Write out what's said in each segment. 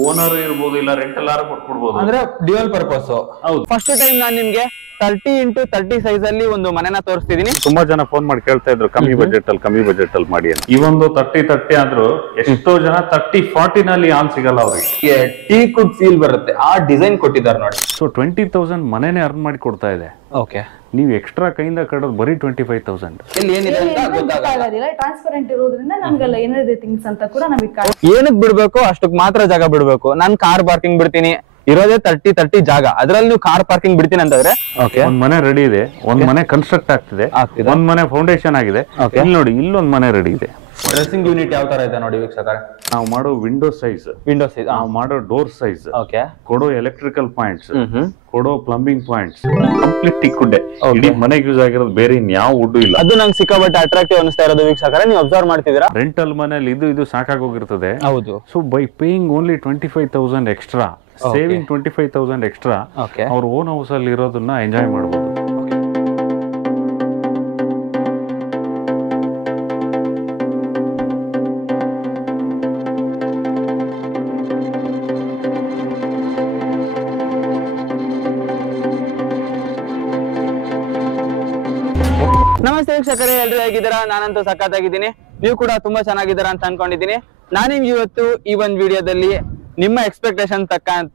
Owner ಇರಬಹುದು ಇಲ್ಲ rental ಆರ ಕೊಟ್ಬಿಡಬಹುದು ಅಂದ್ರೆ ಡ್ಯುಯಲ್ ಪರ್ಪಸ್. ಹೌದು. ಫಸ್ಟ್ ಟೈಮ್ ನಾನು ನಿಮ್ಗೆ 30x30 ಸೈಜ್ ಅಲ್ಲಿ ಒಂದು ಮನೆನ ತೋರಿಸ್ತಿದೀನಿ. ತುಂಬಾ ಜನ ಫೋನ್ ಮಾಡಿ ಕೇಳ್ತಾ ಇದ್ರು ಕಮ್ಮಿ ಬಜೆಟ್ ಅಲ್ಲಿ ಮಾಡಿ ಅಂತ. ಈ ಒಂದು 30 ಆದ್ರೂ ಎಷ್ಟೋ ಜನ 30-40 ನಲ್ಲಿ ಆನ್ ಸಿಗಲ್ಲ ಅವ್ರಿಗೆ. ಟೀ ಕುಡ್ ಫೀಲ್ ಬರುತ್ತೆ, ಆ ಡಿಸೈನ್ ಕೊಟ್ಟಿದ್ದಾರೆ ನೋಡಿ. ಸೊ 20,000 ಮನೆನೇ ಅರ್ನ್ ಮಾಡಿ ಕೊಡ್ತಾ ಇದೆ. ಓಕೆ, ನೀವು ಎಕ್ಸ್ಟ್ರಾ ಕೈಯಿಂದ ಕಡೋದು ಬರೀ 25,000. ಇಲ್ಲಿ ಏನಿದೆ ಅಂತ ಗೊತ್ತಾಗೋದಿಲ್ಲ. ಟ್ರಾನ್ಸ್ಪರೆಂಟ್ ಇರೋದ್ರಿಂದ ನಮ್ಗೆಲ್ಲ ಏನಿದೆ ಥಿಂಗ್ಸ್ ಅಂತ ಕೂಡ ನಮಗೆ ಏನಕ್ ಬಿಡ್ಬೇಕು ಅಷ್ಟಕ್ ಮಾತ್ರ ಜಾಗ ಬಿಡ್ಬೇಕು. ನಾನ್ ಕಾರ್ ಪಾರ್ಕಿಂಗ್ ಬಿಡ್ತೀನಿ, ಇರೋದೇ 30 ಜಾಗ, ಅದ್ರಲ್ಲಿ ನೀವು ಕಾರ್ ಪಾರ್ಕಿಂಗ್ ಬಿಡ್ತೀನಿ ಅಂತಂದ್ರೆ ಒಂದ್ ಮನೆ ರೆಡಿ ಇದೆ, ಒಂದ್ ಮನೆ ಕನ್ಸ್ಟ್ರಕ್ಟ್ ಆಗ್ತಿದೆ, ಒಂದ್ ಮನೆ ಫೌಂಡೇಶನ್ ಆಗಿದೆ. ಇಲ್ಲಿ ನೋಡಿ, ಇಲ್ಲೊಂದ್ ಮನೆ ರೆಡಿ ಇದೆ. ಡ್ರೆಸ್ಸಿಂಗ್ ಯೂನಿಟ್ ಯಾವ ತರ ಇದೆ ನೋಡಿ ವೀಕ್ಷಕರೇ. ನಾವು ಮಾಡೋ ವಿಂಡೋ ಸೈಜ್, ನಾವು ಮಾಡೋ ಡೋರ್ ಸೈಜ್, ಕೊಡೋ ಎಲೆಕ್ಟ್ರಿಕಲ್ ಪಾಯಿಂಟ್ಸ್, ಕೊಡೋ ಪ್ಲಂಬಿಂಗ್ ಪಾಯಿಂಟ್ಸ್ ಕಂಪ್ಲೀಟ್ ಟಿಕ್ಕುಡ್ಡೆ. ಇಡೀ ಮನೆಗೆ ಯೂಸ್ ಆಗಿರೋದು, ಬೇರೆ ಯಾವ ವುಡ್ ಇಲ್ಲ. ಅದು ನಂಗೆ ಸಿಕ್ಕಾಪಟ್ಟೆ ಅಟ್ರಾಕ್ಟಿವ್ ಅನಿಸ್ತಾ ಇರೋದು ವೀಕ್ಷಕರೇ. ನೀವು ಅಬ್ಸರ್ವ್ ಮಾಡ್ತಿದ್ದೀರಾ, ರೆಂಟಲ್ ಮನೇಲಿ ಇದು ಸಾಕಾಗೋಗಿರ್ತದೆ. ಹೌದು. So by paying only 25,000 extra, saving 25,000 extra, ಅವ್ರ ಓನ್ ಹೌಸ್ ಅಲ್ಲಿ ಇರೋದನ್ನ ಎಂಜಾಯ್ ಮಾಡಬಹುದು. ನಮಸ್ತೆ ವೀಕ್ಷಕರೇ, ಎಲ್ರು ಹೇಗಿದ್ದೀರಾ? ನಾನಂತೂ ಸಖತ್ತಾಗಿದ್ದೀನಿ, ನೀವು ಕೂಡ ತುಂಬಾ ಚೆನ್ನಾಗಿದ್ದೀರಾ ಅಂತ ಅನ್ಕೊಂಡಿದ್ದೀನಿ. ನಾನು ನಿಮ್ಗೆ ಇವತ್ತು ಈ ಒಂದು ವಿಡಿಯೋದಲ್ಲಿ ನಿಮ್ಮ ಎಕ್ಸ್ಪೆಕ್ಟೇಷನ್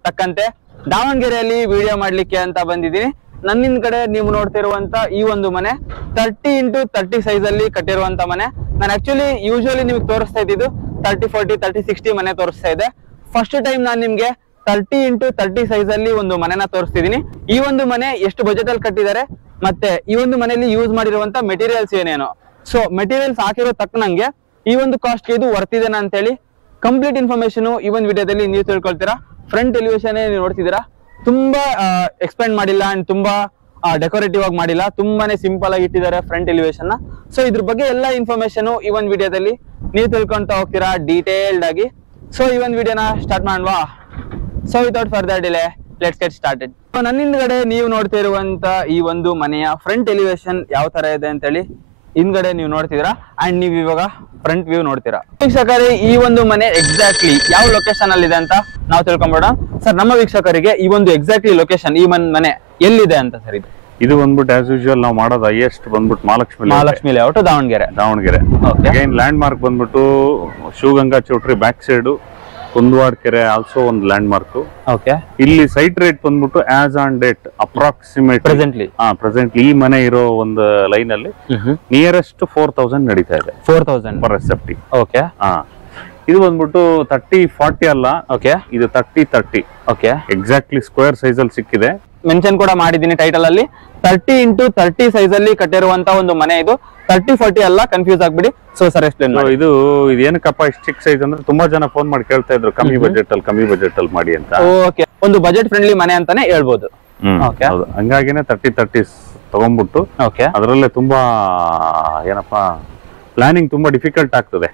ತಕ್ಕಂತೆ ದಾವಣಗೆರೆಯಲ್ಲಿ ವಿಡಿಯೋ ಮಾಡ್ಲಿಕ್ಕೆ ಅಂತ ಬಂದಿದ್ದೀನಿ. ನನ್ನಿಂದ ಕಡೆ ನೀವು ನೋಡ್ತಿರುವಂತ ಈ ಒಂದು ಮನೆ 30x30 ಸೈಜ್ ಅಲ್ಲಿ ಕಟ್ಟಿರುವಂತ ಮನೆ. ನಾನು ಆಕ್ಚುಲಿ ಯೂಶುವಲಿ ನಿಮ್ಗೆ ತೋರಿಸ್ತಾ ಇದ್ದಿದ್ದು 30-40, 30-60 ಮನೆ ತೋರಿಸ್ತಾ ಇದ್ದೆ. ಫಸ್ಟ್ ಟೈಮ್ ನಾನು ನಿಮ್ಗೆ 30x30 ಸೈಜ್ ಅಲ್ಲಿ ಒಂದು ಮನೆನ ತೋರಿಸ್ತಿದ್ದೀನಿ. ಈ ಒಂದು ಮನೆ ಎಷ್ಟು ಬಜೆಟ್ ಅಲ್ಲಿ ಕಟ್ಟಿದ್ದಾರೆ, ಮತ್ತೆ ಈ ಒಂದು ಮನೆಯಲ್ಲಿ ಯೂಸ್ ಮಾಡಿರುವಂತ ಮೆಟೀರಿಯಲ್ಸ್ ಏನೇನು, ಸೊ ಮೆಟೀರಿಯಲ್ಸ್ ಹಾಕಿರೋ ತಕ್ಕನಂಗೆ ಈ ಒಂದು ಕಾಸ್ಟ್ ಇದು ವರ್ತ್ ಇದೆನಾ ಅಂತ ಹೇಳಿ ಕಂಪ್ಲೀಟ್ ಇನ್ಫಾರ್ಮೇಶನ್ ಈ ಒಂದು ವಿಡಿಯೋದಲ್ಲಿ ನೀವು ತಿಳ್ಕೊಳ್ತೀರಾ. ಫ್ರಂಟ್ ಎಲಿವೇಶನ್ ನೀವು ನೋಡ್ತಿದ್ದೀರಾ, ತುಂಬಾ ಎಕ್ಸ್ಪ್ಯಾಂಡ್ ಮಾಡಿಲ್ಲ ಅಂಡ್ ತುಂಬಾ ಡೆಕೋರೇಟಿವ್ ಆಗಿ ಮಾಡಿಲ್ಲ, ತುಂಬಾನೇ ಸಿಂಪಲ್ ಆಗಿ ಇಟ್ಟಿದ್ದಾರೆ ಫ್ರಂಟ್ ಎಲಿವೇಶನ್ ನ. ಸೊ ಇದ್ರ ಬಗ್ಗೆ ಎಲ್ಲ ಇನ್ಫಾರ್ಮೇಶನ್ ಈ ಒಂದು ವಿಡಿಯೋದಲ್ಲಿ ನೀವು ತಿಳ್ಕೊಂತ ಹೋಗ್ತೀರಾ ಡೀಟೇಲ್ಡ್ ಆಗಿ. ಸೊ ಈ ಒಂದು ವಿಡಿಯೋನ ಸ್ಟಾರ್ಟ್ ಮಾಡುವಾ. So without further delay let's get started. ನನ್ನಿಂದಗಡೆ ನೀವು ನೋಡ್ತಾ ಇರುವಂತ ಈ ಒಂದು ಮನೆಯ ಫ್ರಂಟ್ ಎಲಿವೇಶನ್ ಯಾವ ತರ ಇದೆ ಅಂತ ಹೇಳಿ ಹಿಂದ್ಗಡೆ ನೀವು ನೋಡ್ತಿದ್ದೀರಾ, ಅಂಡ್ ನೀವು ಇವಾಗ ಫ್ರಂಟ್ ವ್ಯೂ ನೋಡ್ತೀರಾ. ವೀಕ್ಷಕರೇ, ಈ ಒಂದು ಮನೆ ಎಕ್ಸಾಕ್ಟ್ಲಿ ಯಾವ ಲೊಕೇಶನ್ ಅಲ್ಲಿ ಇದೆ ಅಂತ ನಾವು ತಿಳ್ಕೊಂಬೋಣ. ಸರ್, ನಮ್ಮ ವೀಕ್ಷಕರಿಗೆ ಈ ಒಂದು ಎಕ್ಸಾಕ್ಟ್ಲಿ ಲೊಕೇಶನ್, ಈ ಮನೆ ಎಲ್ಲಿದೆ ಅಂತ ಸರ್? ಇದು ಬಂದ್ಬಿಟ್ಟು ಆಸ್ ಯೂಶುವಲ್ ನಾವು ಮಾಡೋದು ಹೈಯೆಸ್ಟ್ ಬಂದ್ಬಿಟ್ಟು Mahalakshmi layout, Davanagere. Again land mark ಬಂದ್ಬಿಟ್ಟು ಶಿವಗಂಗಾ ಚೌಟ್ರಿ ಬ್ಯಾಕ್ ಸೈಡ್, ಕುಂದವಾಡ ಕೆರೆ ಆಲ್ಸೋ ಒಂದು ಲ್ಯಾಂಡ್ ಮಾರ್ಕ್. ಇಲ್ಲಿ ಸೈಟ್ ರೇಟ್ ಬಂದ್ಬಿಟ್ಟು as on date approximate presently ಈ ಮನೆ ಇರೋ ಒಂದು ಲೈನ್ ಅಲ್ಲಿ ನಿಯರೆಸ್ಟ್ 4,000 ನಡೀತಾ ಇದೆ. 4,000 ಪರ್ SFT. ಇದು ಬಂದ್ಬಿಟ್ಟು 30-40 ಅಲ್ಲ, ಇದು 30-30 ಎಕ್ಸಾಕ್ಟ್ಲಿ ಸ್ಕ್ವೇರ್ ಸೈಜ್ ಅಲ್ಲಿ ಸಿಕ್ಕಿದೆ. ಮೆನ್ಷನ್ ಕೂಡ ಮಾಡಿದೀನಿ ಟೈಟಲ್ ಅಲ್ಲಿ. 30x30 ಸೈಜ್ ಅಲ್ಲಿ ಕಟ್ಟಿರುವಂತ ಒಂದು ಮನೆ ಇದು. 30-40 ಅಲ್ಲ, ಕನ್ಫ್ಯೂಸ್ ಆಗ್ಬಿಡಿ. ಸೊ ಸರ್, ಎಕ್ಸ್ಪ್ಲೇನ್ ಮಾಡಿ. ಇದು ಏನಕ್ಕಪ್ಪ ಇಷ್ಟು ಚಿಕ್ಕ ಸೈಜ್ ಅಂದ್ರೆ ತುಂಬಾ ಜನ ಫೋನ್ ಮಾಡಿ ಕೇಳ್ತಾ ಇದ್ರು ಕಮ್ಮಿ ಬಜೆಟ್ ಅಲ್ಲಿ ಮಾಡಿ ಅಂತ. ಓಕೆ, ಒಂದು ಬಜೆಟ್ ಫ್ರೆಂಡ್ಲಿ ಮನೆ ಅಂತಾನೆ ಹೇಳ್ಬೋದು. ಹಂಗಾಗಿನೇ 30-30 ತಗೊಂಡ್ಬಿಟ್ಟು ಅದರಲ್ಲೇ ತುಂಬಾ ಏನಪ್ಪಾ ಪ್ಲಾನಿಂಗ್ ತುಂಬಾ ಡಿಫಿಕಲ್ಟ್ ಆಗ್ತದೆ.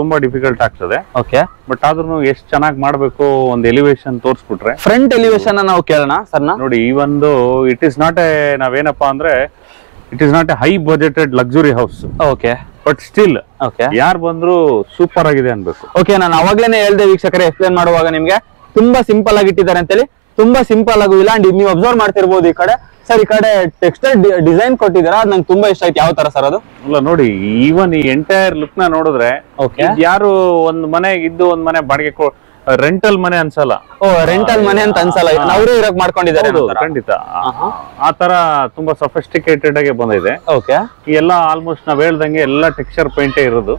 ತುಂಬಾ ಡಿಫಿಕಲ್ಟ್ ಆಗ್ತದೆ. ಬಟ್ ಆದ್ರೂ ಎಷ್ಟು ಚೆನ್ನಾಗಿ ಮಾಡ್ಬೇಕು, ಒಂದು ಎಲಿವೇಶನ್ ತೋರಿಸ್ಬಿಟ್ರೆ. ಫ್ರಂಟ್ ಎಲಿವೇಶನ್ ನಾವು ಕೇಳೋಣ ಸರ್. ನೋಡಿ, ಈ ಒಂದು ಇಟ್ ಇಸ್ ನಾಟ್ ಎ, ನಾವೇನಪ್ಪಾ ಅಂದ್ರೆ it is not A high budgeted luxury house. But still ಯಾರು ಬಂದ್ರು ಸೂಪರ್ ಆಗಿದೆ ಅನ್ಬೇಕು. ನಾನು ಅವಾಗ್ಲೇನೆ ಹೇಳ್ದೆ ವೀಕ್ಷಕರೇ, ಎಕ್ಸ್ಪ್ಲೇನ್ ಮಾಡುವಾಗ ನಿಮ್ಗೆ ತುಂಬಾ ಸಿಂಪಲ್ ಆಗಿ ಇಟ್ಟಿದ್ದಾರೆ ಅಂತೇಳಿ. ತುಂಬಾ ಸಿಂಪಲ್ ಆಗೂ ಇಲ್ಲ. ಅಂಡ್ ನೀವು ಅಬ್ಸರ್ವ್ ಮಾಡ್ತಿರ್ಬೋದು ಈ ಕಡೆ ಸರ್, ಈ ಕಡೆ ಟೆಕ್ಸ್ಟೈಲ್ ಡಿಸೈನ್ ಕೊಟ್ಟಿದ್ದೀರಾ, ಅದು ನಂಗೆ ತುಂಬಾ ಇಷ್ಟ ಆಯ್ತು. ಯಾವ ತರ ಸರ್ ಅದು? ಅಲ್ಲ ನೋಡಿ, ಈವನ್ ಈ ಎಂಟೈರ್ ಲುಕ್ ನ ನೋಡಿದ್ರೆ ಯಾರು ಒಂದ್ ಮನೆ ಇದ್ದು ಒಂದ್ ಮನೆ ಬಾಡಿಗೆ ರೆಂಟಲ್ ಮನೆ ಅನ್ಸಲ್ಲ. ರೆಂಟಲ್ ಮನೆ ಅಂತ ಅನ್ಸಲ್ಲ, ಅವರೇ ಇರಕ್ ಮಾಡ್ಕೊಂಡಿದ್ದಾರೆ. ಖಂಡಿತ ಆ ತರ ತುಂಬಾ ಸಫಿಸ್ಟಿಕೇಟೆಡ್ ಆಗಿ ಬಂದಿದೆ. ಎಲ್ಲ ಆಲ್ಮೋಸ್ಟ್ ನಾವ್ ಹೇಳ್ದಂಗೆ ಎಲ್ಲ ಟೆಕ್ಸ್ಚರ್ ಪೇಂಟೇ ಇರೋದು.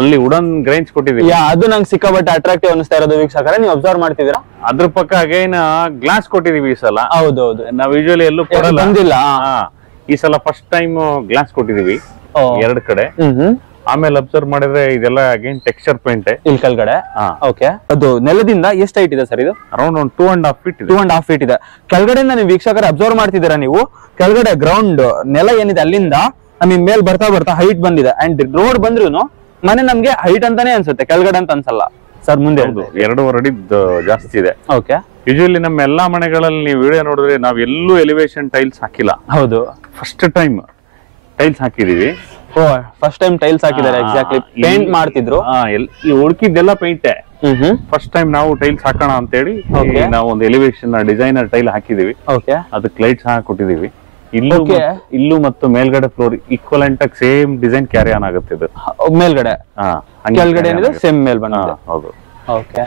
ಅಲ್ಲಿ ವುಡನ್ ಗ್ರೈನ್ಸ್ ಕೊಟ್ಟಿದೀವಿ, ಅದು ನಂಗೆ ಸಿಕ್ಕಾಪಟ್ಟೆ ಅಟ್ರಾಕ್ಟಿವ್ ಅನಿಸ್ತಾ ಇರೋದು ವೀಕ್ಷಕರೇ. ನೀವು ಅಬ್ಸರ್ವ್ ಮಾಡ್ತಿದ್ದೀರಾ, ಅದ್ರ ಪಕ್ಕ ಅಗೈನ್ ಗ್ಲಾಸ್ ಕೊಟ್ಟಿದೀವಿ ಈ ಸಲ. ಹೌದೌದು, ನಾವ್ ಯೂಶುವಲಿ ಎಲ್ಲೂ ಬಂದಿಲ್ಲ. ಈ ಸಲ ಫಸ್ಟ್ ಟೈಮ್ ಗ್ಲಾಸ್ ಕೊಟ್ಟಿದೀವಿ 2 ಕಡೆ. ಆಮೇಲೆ ಅಬ್ಸರ್ವ್ ಮಾಡಿದ್ರೆ ಇದೆಲ್ಲ ಅಗೇನ್ ಟೆಕ್ಸ್ಚರ್ ಪೇಂಟ್ ಇಲ್ಲಿ ಕೆಳಗಡೆ. ಅದು ನೆಲದಿಂದ ಎಷ್ಟು ಹೈಟ್ ಇದೆ ಸರ್? ಇದು ಅರೌಂಡ್ ಒಂದು 2.5 feet ಇದೆ. 2.5 feet ಇದೆ. ಕೆಳಗಡೆಯಿಂದ ನೀವು ವೀಕ್ಷಕರೇ ಅಬ್ಸರ್ವ್ ಮಾಡ್ತಿದ್ದೀರಾ, ನೀವು ಕೆಳಗಡೆ ಗ್ರೌಂಡ್ ನೆಲ ಏನಿದೆ ಅಲ್ಲಿಂದ ನಮಗೆ ಮೇಲ್ ಬರ್ತಾ ಬರ್ತಾ ಹೈಟ್ ಬಂದಿದೆ. ಅಂಡ್ ರೋಡ್ ಬಂದ್ರು ಮನೆ ನಮ್ಗೆ ಹೈಟ್ ಅಂತಾನೆ ಅನ್ಸುತ್ತೆ, ಕೆಳಗಡೆ ಅಂತ ಅನ್ಸಲ್ಲ ಸರ್. ಮುಂದೆ 2.5 ಅಡಿ ಜಾಸ್ತಿ ಇದೆ. ಯೂಶುವಲಿ ನಮ್ಮ ಎಲ್ಲಾ ಮನೆಗಳಲ್ಲಿ ನೀವು ವಿಡಿಯೋ ನೋಡಿದ್ರೆ ನಾವ್ ಎಲ್ಲೂ ಎಲಿವೇಶನ್ ಟೈಲ್ಸ್ ಹಾಕಿಲ್ಲ. ಹೌದು, ಫಸ್ಟ್ ಟೈಮ್ ಟೈಲ್ಸ್ ಹಾಕಿದೀವಿ. ಓ ಫಸ್ಟ್ ಟೈಮ್ ಟೈಲ್ಸ್ ಹಾಕಿದ್ದಾರೆ ಎಕ್ಸಾಕ್ಟ್ಲಿ ಪೇಂಟ್ ಮಾಡ್ತಿದ್ರು ಈ ಉಳ್ಕಿದ್ದೆಲ್ಲ ಪೇಂಟೆ ಫಸ್ಟ್ ಟೈಮ್ ನಾವು ಟೈಲ್ಸ್ ಹಾಕೋಣ ಅಂತ ಹೇಳಿ ನಾವು ಒಂದು ಎಲಿವೇಶನ್ ಡಿಸೈನರ್ ಟೈಲ್ ಹಾಕಿದೀವಿ ಓಕೆ ಅದಕ್ಕೆ ಲೈಟ್ಸ್ ಹಾಕೊಟ್ಟಿದೀವಿ ಇಲ್ಲೂ ಮತ್ತು ಮೇಲ್ಗಡೆ ಫ್ಲೋರ್ ಈಕ್ವಲೆಂಟ್ ಆಗಿ ಸೇಮ್ ಡಿಸೈನ್ ಕ್ಯಾರಿ ಆನ್ ಆಗುತ್ತೆ ಇದು ಮೇಲ್ಗಡೆ ಕೆಳಗಡೆ ಏನಿದೆ ಸೇಮ್ ಮೇಲ್ ಬಂದಿದೆ ಹೌದು ಓಕೆ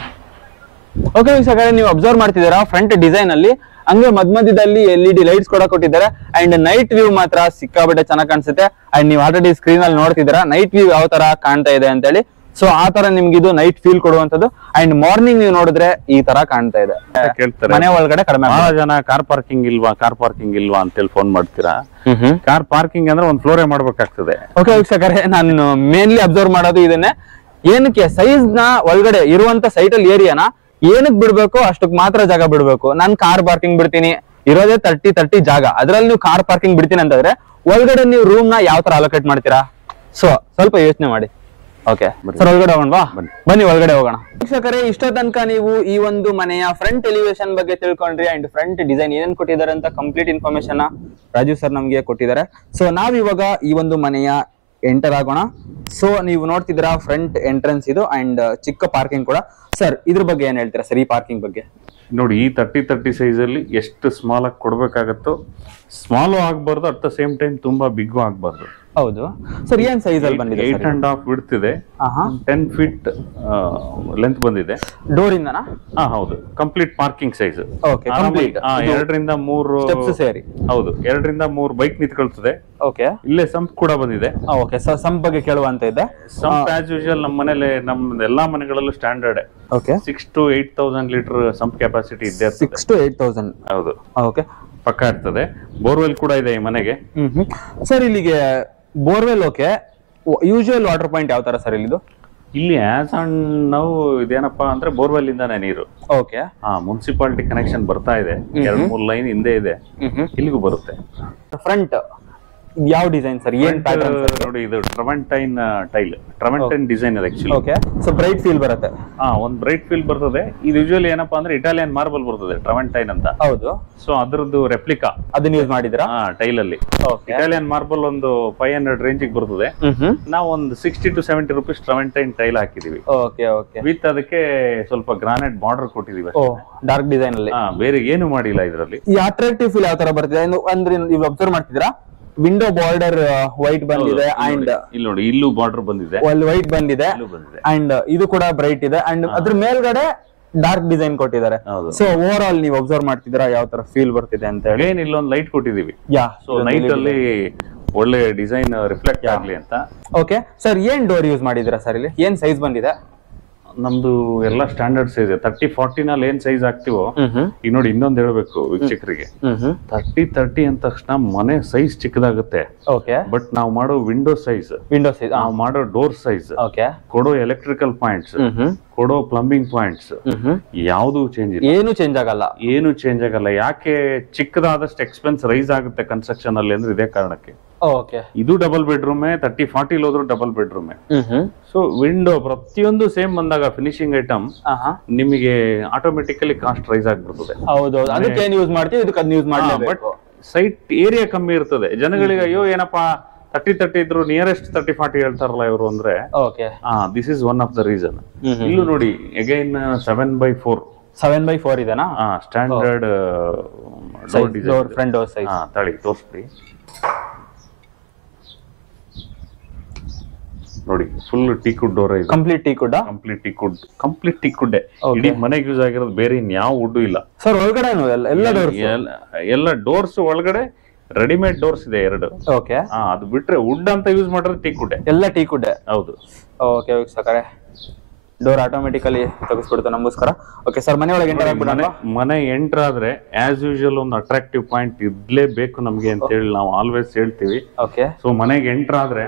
ಓಕೆ ವೀಕ್ಷಕರೇ ನೀವು ಅಬ್ಸರ್ವ್ ಮಾಡ್ತಿದ್ದೀರಾ ಫ್ರಂಟ್ ಡಿಸೈನ್ ಅಲ್ಲಿ ಹಂಗೆ ಮಧ್ಯದಲ್ಲಿ LED ಲೈಟ್ಸ್ ಕೂಡ ಕೊಟ್ಟಿದ್ದಾರೆ ಅಂಡ್ ನೈಟ್ ವ್ಯೂ ಮಾತ್ರ ಸಿಕ್ಕಾಬಟ್ಟೆ ಚೆನ್ನಾಗಿ ಕಾಣಿಸುತ್ತೆ ಅಂಡ್ ನೀವು ಆಲ್ರೆಡಿ ಸ್ಕ್ರೀನ್ ಅಲ್ಲಿ ನೋಡ್ತಿದ್ದೀರಾ ನೈಟ್ ವ್ಯೂ ಯಾವ ತರ ಕಾಣ್ತಾ ಇದೆ ಅಂತ ಹೇಳಿ ಸೊ ಆ ತರ ನಿಮ್ಗೆ ಇದು ನೈಟ್ ಫೀಲ್ ಕೊಡುವಂತದ್ದು ಅಂಡ್ ಮಾರ್ನಿಂಗ್ ನೀವು ನೋಡಿದ್ರೆ ಈ ತರ ಕಾಣ್ತಾ ಇದೆ ಕೇಳ್ತಾರೆ ಮನೆ ಒಳಗಡೆ ಕಡಿಮೆ ಬಹಳ ಜನ ಕಾರ್ ಪಾರ್ಕಿಂಗ್ ಇಲ್ವಾ ಅಂತೇಳಿ ಫೋನ್ ಮಾಡ್ತೀರಾ ಕಾರ್ ಪಾರ್ಕಿಂಗ್ ಅಂದ್ರೆ ಒಂದ್ ಫ್ಲೋರೇ ಮಾಡ್ಬೇಕಾಗ್ತದೆ ಓಕೆ ವೀಕ್ಷಕರೇ ನಾನು ಮೇನ್ಲಿ ಅಬ್ಸರ್ವ್ ಮಾಡೋದು ಇದನ್ನೇ ಏನಕ್ಕೆ ಸೈಜ್ ನ ಒಳಗಡೆ ಇರುವಂತ ಸೈಟಲ್ ಏರಿಯಾನ ಏನಕ್ ಬಿಡ್ಬೇಕು ಅಷ್ಟಕ್ ಮಾತ್ರ ಜಾಗ ಬಿಡ್ಬೇಕು ನಾನ್ ಕಾರ್ ಪಾರ್ಕಿಂಗ್ ಬಿಡ್ತೀನಿ ಇರೋದೇ 30 ಜಾಗ ಅದ್ರಲ್ಲಿ ನೀವು ಕಾರ್ ಪಾರ್ಕಿಂಗ್ ಬಿಡ್ತೀನಿ ಅಂತಂದ್ರೆ ಒಳಗಡೆ ನೀವು ರೂಮ್ ನ ಯಾವ ತರ ಅಲೋಕೇಟ್ ಮಾಡ್ತೀರಾ ಸೊ ಸ್ವಲ್ಪ ಯೋಚನೆ ಮಾಡಿ ಓಕೆ ಸರ್ ಒಳಗಡೆ ಹೋಗೋಣವಾ ಬನ್ನಿ ಒಳಗಡೆ ಹೋಗೋಣ ವೀಕ್ಷಕರೇ ಇಷ್ಟೋ ತನಕ ನೀವು ಈ ಒಂದು ಮನೆಯ ಫ್ರಂಟ್ ಎಲಿವೇಶನ್ ಬಗ್ಗೆ ತಿಳ್ಕೊಂಡ್ರಿ ಅಂಡ್ ಫ್ರಂಟ್ ಡಿಸೈನ್ ಏನೇನ್ ಕೊಟ್ಟಿದ್ದಾರೆ ಅಂತ ಕಂಪ್ಲೀಟ್ ಇನ್ಫಾರ್ಮೇಶನ್ ರಾಜು ಸರ್ ನಮ್ಗೆ ಕೊಟ್ಟಿದ್ದಾರೆ ಸೊ ನಾವ್ ಇವಾಗ ಈ ಒಂದು ಮನೆಯ ಎಂಟರ್ ಆಗೋಣ ಸೊ ನೀವು ನೋಡ್ತಿದ್ದೀರಾ ಫ್ರಂಟ್ ಎಂಟ್ರೆನ್ಸ್ ಇದು ಅಂಡ್ ಚಿಕ್ಕ ಪಾರ್ಕಿಂಗ್ ಕೂಡ ಸರ್ ಇದ್ರ ಬಗ್ಗೆ ಏನ್ ಹೇಳ್ತೀರಾ ಸರ್ ಈ ಪಾರ್ಕಿಂಗ್ ಬಗ್ಗೆ ನೋಡಿ ಈ 30 ಸೈಜ್ ಅಲ್ಲಿ ಎಷ್ಟು ಸ್ಮಾಲ್ ಆಗಿ ಕೊಡ್ಬೇಕಾಗತ್ತೋ ಸ್ಮಾಲು ಆಗ್ಬಾರ್ದು ಅಟ್ ದ ಸೇಮ್ ಟೈಮ್ ತುಂಬಾ ಬಿಗ್ ಆಗ್ಬಾರ್ದು ಹೌದು ಸರ್ ಏನ್ ಸೈಜ್ ಅಲ್ಲಿ ಬಂದಿದೆ 8.5 ವಿಡ್ತ್ ಇದೆ 10 ಫೀಟ್ ಲೆಂತ್ ಬಂದಿದೆ ಡೋರ್ ಇಂದನಾ ಹೌದು complete parking size okay complete 2-3 steps ಸೇರಿ ಹೌದು 2-3 ಬೈಕ್ ನಿಂತ್ಕೊಳ್ತದೆ ಓಕೆ ಇಲ್ಲೇ ಸಂಪ್ ಕೂಡ ಬಂದಿದೆ ಓಕೆ ಸಂಪ್ ಬಗ್ಗೆ ಕೇಳುವಂತ ಇದೆ ಸಂಪ್ ಆಸ್ ಯೂಶುವಲ್ ನಮ್ಮ ಮನೇಲಿ ನಮ್ಮ ಎಲ್ಲಾ ಮನೆಗಳಲ್ಲೂ standard okay 6,000 to 8,000 litre sump capacity ಇದೆ 6,000 to 8,000 ಹೌದು ಓಕೆ ಪಕ್ಕ ಇರ್ತದೆ ಬೋರ್ವೆಲ್ ಕೂಡ ಇದೆ ಈ ಮನೆಗೆ ಸರ್ ಇಲ್ಲಿಗೆ borewell okay usual water point ಯಾವ ತರ ಸರ್ ಇಲ್ಲಿ ಆಸ್ ಅಂಡ್ ನಾವು ಇದೇನಪ್ಪಾ ಅಂದ್ರೆ ಬೋರ್ವೆಲ್ ಇಂದಾನೆ ನೀರು ಓಕೆ ಮುನ್ಸಿಪಾಲಿಟಿ ಕನೆಕ್ಷನ್ ಬರ್ತಾ ಇದೆ 2-3 ಲೈನ್ ಹಿಂದೆ ಇದೆ ಇಲ್ಲಿಗೂ ಬರುತ್ತೆ ಫ್ರಂಟ್ ಯಾವ ಡಿಸೈನ್ ಸರ್ ಏನ್ ಪ್ಯಾಟರ್ನ್ ನೋಡಿ ಇದು ಟ್ರವೆಂಟೈನ್ ಟೈಲ್ ಟ್ರವೆಂಟೈನ್ ಡಿಸೈನ್ ಇದೆ actually okay so bright feel ಬರುತ್ತೆ ಒಂದು ಬ್ರೈಟ್ ಫೀಲ್ ಬರ್ತದೆ ಇದು ಯೂಶುವಲಿ ಏನಪ್ಪಾ ಅಂದ್ರೆ ಇಟಾಲಿಯನ್ ಮಾರ್ಬಲ್ ಬರ್ತದೆ ಟ್ರವೆಂಟೈನ್ ಅಂತ ಹೌದು ಸೊ ಅದ್ರದ್ದು ರೆಪ್ಲಿಕಾ ಅದನ್ನ ಯೂಸ್ ಮಾಡಿದ್ರಾ ಟೈಲ್ ಅಲ್ಲಿ ಇಟಾಲಿಯನ್ ಮಾರ್ಬಲ್ ಒಂದು 500 ರೇಂಜ್ ಬರ್ತದೆ ನಾವು ಒಂದು 60 to 70 rupees ಟ್ರವೆಂಟೈನ್ ಟೈಲ್ ಹಾಕಿದೀವಿ ಓಕೆ ಓಕೆ ವಿತ್ ಅದಕ್ಕೆ ಸ್ವಲ್ಪ ಗ್ರಾನೈಟ್ ಬಾರ್ಡರ್ ಕೊಟ್ಟಿದೀವಿ ಡಾರ್ಕ್ ಡಿಸೈನ್ ಅಲ್ಲಿ ಬೇರೆ ಏನು ಮಾಡಿಲ್ಲ ಇದರಲ್ಲಿ ಈ ಅಟ್ರಾಕ್ಟಿವ್ ಫೀಲ್ ಯಾವ ತರ ಬರ್ತಿದೆ ಅಂದ್ರೆ ನೀವು ಅಬ್ಸರ್ವ್ ಮಾಡ್ತಿದ್ರಾ ವಿಂಡೋ ಬಾರ್ಡರ್ ವೈಟ್ ಬಂದಿದೆ ಅಂಡ್ ಇಲ್ಲಿ ನೋಡಿ ಇಲ್ಲೂ ಬಾರ್ಡರ್ ಬಂದಿದೆ ಅಲ್ಲಿ ವೈಟ್ ಬಂದಿದೆ ಅಂಡ್ ಇದು ಕೂಡ ಬ್ರೈಟ್ ಇದೆ ಅಂಡ್ ಅದ್ರ ಮೇಲ್ಗಡೆ ಡಾರ್ಕ್ ಡಿಸೈನ್ ಕೊಟ್ಟಿದ್ದಾರೆ ಸೊ ಓವರ್ ಆಲ್ ನೀವು ಅಬ್ಸರ್ವ್ ಮಾಡ್ತಿದ್ದೀರಾ ಯಾವ ತರ ಫೀಲ್ ಬರ್ತಿದೆ ಅಂತ ಹೇಳಿ ಇಲ್ಲೊಂದು ಲೈಟ್ ಕೊಟ್ಟಿದೀವಿ ಸೊ ನೈಟ್ ಅಲ್ಲಿ ಒಳ್ಳೆ ಡಿಸೈನ್ ರಿಫ್ಲೆಕ್ಟ್ ಆಗ್ಲಿ ಅಂತ ಓಕೆ ಸರ್ ಏನ್ ಡೋರ್ ಯೂಸ್ ಮಾಡಿದಿರಾ ಸರ್ ಇಲ್ಲಿ ಏನ್ ಸೈಜ್ ಬಂದಿದೆ ನಮ್ದು ಎಲ್ಲ ಸ್ಟ್ಯಾಂಡರ್ಡ್ ಸೈಜ್ 30-40 ನಲ್ಲಿ ಏನ್ ಸೈಜ್ ಆಗ್ತಿವೋ ಈಗ ನೋಡಿ ಇನ್ನೊಂದ್ ಹೇಳ್ಬೇಕು ವೀಕ್ಷಕರಿಗೆ 30 ಅಂದ ತಕ್ಷಣ ಮನೆ ಸೈಜ್ ಚಿಕ್ಕದಾಗುತ್ತೆ ಬಟ್ ನಾವು ಮಾಡೋ ವಿಂಡೋ ಸೈಜ್ ನಾವು ಮಾಡೋ ಡೋರ್ ಸೈಜ್ ಕೊಡೋ ಎಲೆಕ್ಟ್ರಿಕಲ್ ಪಾಯಿಂಟ್ಸ್ ಕೊಡೋ ಪ್ಲಂಬಿಂಗ್ ಪಾಯಿಂಟ್ಸ್ ಯಾವ್ದು ಚೇಂಜ್ ಇಲ್ಲ ಏನು ಚೇಂಜ್ ಆಗಲ್ಲ ಯಾಕೆ ಚಿಕ್ಕದಾದಷ್ಟು ಎಕ್ಸ್ಪೆನ್ಸ್ ರೈಸ್ ಆಗುತ್ತೆ ಕನ್ಸ್ಟ್ರಕ್ಷನ್ ಅಲ್ಲಿ ಅಂದ್ರೆ ಇದೇ ಕಾರಣಕ್ಕೆ ಇದು ಡಬಲ್ ಬೆಡ್ರೂಮ್ 30-40 ಹೋದ್ರು ಡಬಲ್ ಬೆಡ್ರೂಮ್ ಸೊ ವಿಂಡೋ ಪ್ರತಿಯೊಂದು ಸೇಮ್ ಬಂದಾಗ ಫಿನಿಶಿಂಗ್ ಐಟಮ್ ನಿಮಗೆ ಆಟೋಮೆಟಿಕಲಿ ಕಾಸ್ಟ್ ರೈಸ್ ಆಗ್ಬಿಡ್ತದೆ ಬಟ್ ಸೈಟ್ ಏರಿಯಾ ಕಮ್ಮಿ ಇರ್ತದೆ ಜನಗಳಿಗೆ ಅಯ್ಯೋ ಏನಪ್ಪಾ 30 ಇದ್ರು ನಿಯರೆಸ್ಟ್ 30-40 ಹೇಳ್ತಾರಲ್ಲ ಇವರು ಅಂದ್ರೆ this is one of the reason ಇಲ್ಲೂ ನೋಡಿ ಅಗೈನ್ 7/4 ಇದೆನಾ ಸ್ಟ್ಯಾಂಡರ್ಡ್ ಫ್ರಂಟ್ ಡೋರ್ ಸೈಜ್ ತಳಿ ತೋರಿಸ್ಬಿಡಿ ನೋಡಿ ಫುಲ್ ಟೀಕುಡ್ ಡೋರ್ ಇದೆ ಕಂಪ್ಲೀಟ್ ಟೀಕುಡ್ ಇಡೀ ಮನೆಗೆ ಯೂಸ್ ಆಗಿರೋದು ಬೇರೆ ಇನ್ಯಾವ ವುಡ್ ಇಲ್ಲ ಸರ್ ಒಳಗಡೆ ಎಲ್ಲ ಡೋರ್ಸ್ ಒಳಗಡೆ ರೆಡಿಮೇಡ್ ಡೋರ್ಸ್ ಇದೆ 2 ಓಕೆ ಅದು ಬಿಟ್ರೆ ವುಡ್ ಅಂತ ಯೂಸ್ ಮಾಡಿದ್ರೆ ಟೀಕುಡ್ ಎಲ್ಲ ಟೀಕುಡ್ ಹೌದು ಓಕೆ ವೀಕ್ಷಕರೇ ಡೋರ್ ಆಟೋಮೆಟಿಕಲಿ ತೆಗೆಸ್ಬಿಡುತ್ತೆ ನಮಸ್ಕಾರ ಓಕೆ ಸರ್ ಮನೆ ಒಳಗೆ ಎಂಟರ್ ಆಗ್ಬಿಡೋಣ ಮನೆ ಎಂಟರ್ ಆದ್ರೆ ಆಸ್ ಯೂಶುವಲ್ ಒಂದು ಅಟ್ರಾಕ್ಟಿವ್ ಪಾಯಿಂಟ್ ಇರ್ಲೇಬೇಕು ನಮ್ಗೆ ಅಂತ ಹೇಳಿ ನಾವು ಆಲ್ವೇಸ್ ಹೇಳ್ತೀವಿ ಓಕೆ ಸೊ ಮನೆಗೆ ಎಂಟರ್ ಆದ್ರೆ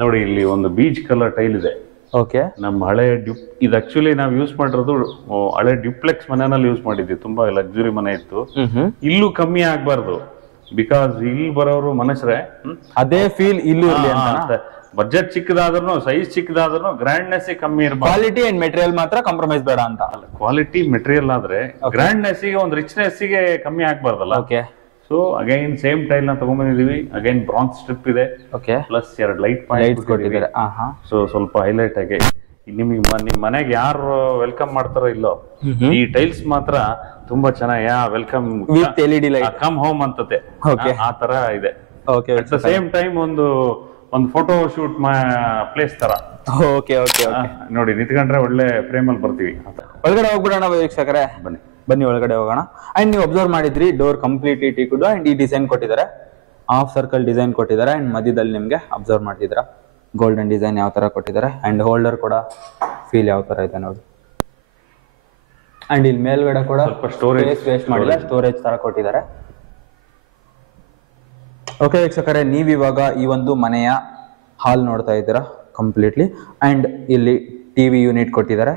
ನೋಡಿ ಇಲ್ಲಿ ಒಂದು ಬೀಚ್ ಕಲರ್ ಟೈಲ್ ಇದೆ ಓಕೆ ನಮ್ಮ ಹಳೆ ಇದು ಆಕ್ಚುಲಿ ನಾವು ಯೂಸ್ ಮಾಡಿರೋದು ಹಳೆ ಡ್ಯೂಪ್ಲೆಕ್ಸ್ ಮನೆಯಲ್ಲಿ ಯೂಸ್ ಮಾಡಿದ್ವಿ ತುಂಬಾ ಲಕ್ಸುರಿ ಮನೆ ಇತ್ತು ಇಲ್ಲೂ ಕಮ್ಮಿ ಆಗ್ಬಾರ್ದು ಬಿಕಾಸ್ ಇಲ್ಲಿ ಬರೋರು ಮನುಷ್ಯರೇ ಅದೇ ಫೀಲ್ ಇಲ್ಲೂ ಬಜೆಟ್ ಚಿಕ್ಕದಾದ್ರೂ ಸೈಜ್ ಚಿಕ್ಕದಾದ್ರೂ ಗ್ರ್ಯಾಂಡ್ನೆಸ್ ಕಮ್ಮಿ ಇರಬಾರ್ದು ಕ್ವಾಲಿಟಿ ಅಂಡ್ ಮೆಟೀರಿಯಲ್ ಮಾತ್ರ ಕಾಂಪ್ರಮೈಸ್ ಬೇಡ ಅಂತ ಕ್ವಾಲಿಟಿ ಮೆಟೀರಿಯಲ್ ಆದ್ರೆ ಗ್ರ್ಯಾಂಡ್ನೆಸ್ ಗೆ ಒಂದು ರಿಚ್ನೆಸ್ ಗೆ ಕಮ್ಮಿ ಆಗ್ಬಾರ್ದಲ್ಲ okay so so again same tile ನ ತಗೊಂಡ್ಬಂದಿದೀವಿ. ಅಗೈನ್ ಬ್ರಾನ್ಸ್ ಸ್ಟ್ರಿಪ್ ಇದೆ, ಓಕೆ, ಪ್ಲಸ್ 2 ಲೈಟ್ ಲೈಟ್ಸ್ ಕೊಟ್ಟಿದ್ದಾರೆ. ಸೊ ಸ್ವಲ್ಪ ಹೈಲೈಟ್ ಆಗಿ ನಿಮ್ ಮನೆಗೆ ಯಾರು ವೆಲ್ಕಮ್ ಮಾಡ್ತಾರೋ ಇಲ್ಲೋ, ಈ ಟೈಲ್ಸ್ ಮಾತ್ರ ತುಂಬಾ ಚೆನ್ನಾಗಿ welcome with LED light come home ಅಂತತೆ, ಆ ತರ ಇದೆ. Okay, at the same time ಒಂದು ಫೋಟೋ ಶೂಟ್ ಪ್ಲೇಸ್ ತರ. ಓಕೆ ಓಕೆ ಓಕೆ, ನೋಡಿ ನಿಂತ್ಕೊಂಡ್ರೆ ಒಳ್ಳೆ ಫ್ರೇಮ್ ಅಲ್ಲಿ ಬರ್ತೀವಿ. ಒಳಗಡೆ ಹೋಗ್ಬಿಡೋಣ ವೀಕ್ಷಕರೇ, ಬನ್ನಿ ಒಳಗಡೆ ಹೋಗೋಣ. ಅಂಡ್ ನೀವು ಅಬ್ಸರ್ವ್ ಮಾಡಿದ್ರಿ, ಡೋರ್ ಕಂಪ್ಲೀಟ್ಲಿ ಟೀಕ್ವುಡ್ ಅಂಡ್ ಈ ಡಿಸೈನ್ ಕೊಟ್ಟಿದ್ದಾರೆ, ಹಾಫ್ ಸರ್ಕಲ್ ಡಿಸೈನ್ ಕೊಟ್ಟಿದ್ದಾರೆ. ಅಂಡ್ ಮಧ್ಯದಲ್ಲಿ ನಿಮ್ಗೆ ಅಬ್ಸರ್ವ್ ಮಾಡ್ತಿದ್ರ ಗೋಲ್ಡನ್ ಡಿಸೈನ್ ಯಾವ ತರ ಕೊಟ್ಟಿದ್ದಾರೆ. ಅಂಡ್ ಹೋಲ್ಡರ್ ಕೂಡ ಫೀಲ್ ಯಾವ ತರ ಇದೆ ನೋಡಿ. ಅಂಡ್ ಇಲ್ಲಿ ಮೇಲ್ಗಡೆ ಕೂಡ ಸ್ಟೋರೇಜ್ ವೇಸ್ಟ್ ಮಾಡಿಲ್ಲ, ಸ್ಟೋರೇಜ್ ತರ ಕೊಟ್ಟಿದ್ದಾರೆ. ಓಕೆ ವೀಕ್ಷಕರೇ, ನೀವಿವಾಗ ಈ ಒಂದು ಮನೆಯ ಹಾಲ್ ನೋಡ್ತಾ ಇದ್ದೀರಾ ಕಂಪ್ಲೀಟ್ಲಿ. ಅಂಡ್ ಇಲ್ಲಿ ಟಿವಿ ಯೂನಿಟ್ ಕೊಟ್ಟಿದ್ದಾರೆ.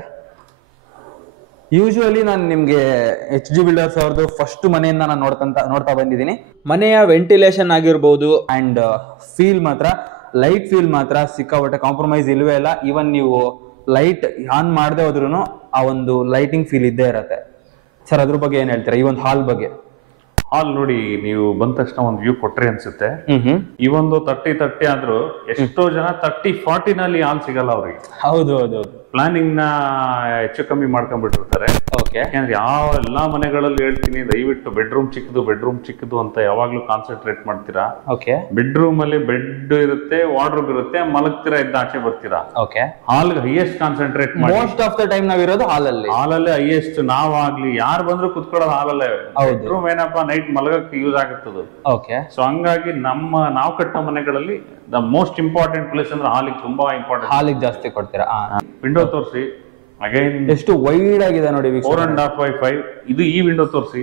ಯೂಶುವಲಿ ನಾನು ನಿಮ್ಗೆ HG ಬಿಲ್ಡರ್ಸ್ ಅವ್ರದ್ದು ಫಸ್ಟ್ ಮನೆಯಿಂದ ನಾನು ನೋಡ್ತಾ ಬಂದಿದ್ದೀನಿ. ಮನೆಯ ವೆಂಟಿಲೇಷನ್ ಆಗಿರ್ಬೋದು ಅಂಡ್ ಫೀಲ್ ಮಾತ್ರ, ಲೈಟ್ ಫೀಲ್ ಮಾತ್ರ ಸಿಕ್ಕಾಪಟ್ಟೆ ಕಾಂಪ್ರಮೈಸ್ ಇಲ್ವೇ ಇಲ್ಲ. ಈವನ್ ನೀವು ಲೈಟ್ ಆನ್ ಮಾಡದೆ ಹೋದ್ರೂ ಆ ಒಂದು ಲೈಟಿಂಗ್ ಫೀಲ್ ಇದ್ದೇ ಇರತ್ತೆ. ಸರ್ ಅದ್ರ ಬಗ್ಗೆ ಏನ್ ಹೇಳ್ತೀರಾ, ಈ ಒಂದು ಹಾಲ್ ಬಗ್ಗೆ? ಹಾಲ್ ನೋಡಿ, ನೀವು ಬಂದ ತಕ್ಷಣ ಒಂದು ವ್ಯೂ ಕೊಟ್ರಿ ಅನ್ಸುತ್ತೆ. ಈ ಒಂದು 30-30 ಆದ್ರೂ ಎಷ್ಟೋ ಜನ 30-40 ನಲ್ಲಿ ಹಾಲ್ ಸಿಗಲ್ಲ ಅವ್ರಿಗೆ. ಹೌದು ಹೌದು ಹೌದು, ಪ್ಲಾನಿಂಗ್ ನ ಹೆಚ್ಚು ಕಮ್ಮಿ ಮಾಡ್ಕೊಂಡ್ಬಿಟ್ಟಿರ್ತಾರೆ. ಓಕೆ, ಯಾಕಂದ್ರೆ ಯಾವ ಎಲ್ಲಾ ಮನೆಗಳಲ್ಲಿ ಹೇಳ್ತೀನಿ, ದಯವಿಟ್ಟು ಬೆಡ್ರೂಮ್ ಚಿಕ್ಕದು ಅಂತ ಯಾವಾಗ್ಲೂ ಕಾನ್ಸಂಟ್ರೇಟ್ ಮಾಡ್ತೀರಾ. ಓಕೆ, ಬೆಡ್ರೂಮ್ ಅಲ್ಲಿ ಬೆಡ್ ಇರುತ್ತೆ, ವಾರ್ಡ್ರೋಬ್ ಇರುತ್ತೆ, ಮಲಗ್ತೀರಾ, ಎದ್ದು ಆಚೆ ಬರ್ತೀರಾ. ಓಕೆ, ಹಾಲ್ ಹೈಯೆಸ್ಟ್ ಕಾನ್ಸಂಟ್ರೇಟ್ ಮಾಡಿ. ಮೋಸ್ಟ್ ಆಫ್ ದ ಟೈಮ್ ನಾವಿರೋದು ಹಾಲಲ್ಲಿ. ಹಾಲಲ್ಲೇ ಹೈಯೆಸ್ಟ್, ನಾವಾಗ್ಲಿ ಯಾರು ಬಂದ್ರು ಕುತ್ಕೊಳ್ಳೋದು ಹಾಲಲ್ಲೇ. ಹೌದು. ಬೆಡ್ರೂಮ್ ಏನಪ್ಪಾ ನೈಟ್ ಮಲಗಕ್ಕೆ ಯೂಸ್ ಆಗುತ್ತದು. ಓಕೆ, ಸೊ ಹಂಗಾಗಿ ನಾವು ಕಟ್ಟೋ ಮನೆಗಳಲ್ಲಿ ದ ಮೋಸ್ಟ್ ಇಂಪಾರ್ಟೆಂಟ್ ಪ್ಲೇಸ್ ಅಂದ್ರೆ ಹಾಲಿಗೆ ತುಂಬಾ ಇಂಪಾರ್ಟೆಂಟ್. ಹಾಲಿಗೆ ಜಾಸ್ತಿ ಕೊಡ್ತೀರಾ. ವಿಂಡೋ ತೋರಿಸಿ, ಅಗೈನ್ ಎಷ್ಟು ವೈಡ್ ಆಗಿದೆ ನೋಡಿ. 4.5x5 ಇದು. ಈ ವಿಂಡೋ ತೋರಿಸಿ,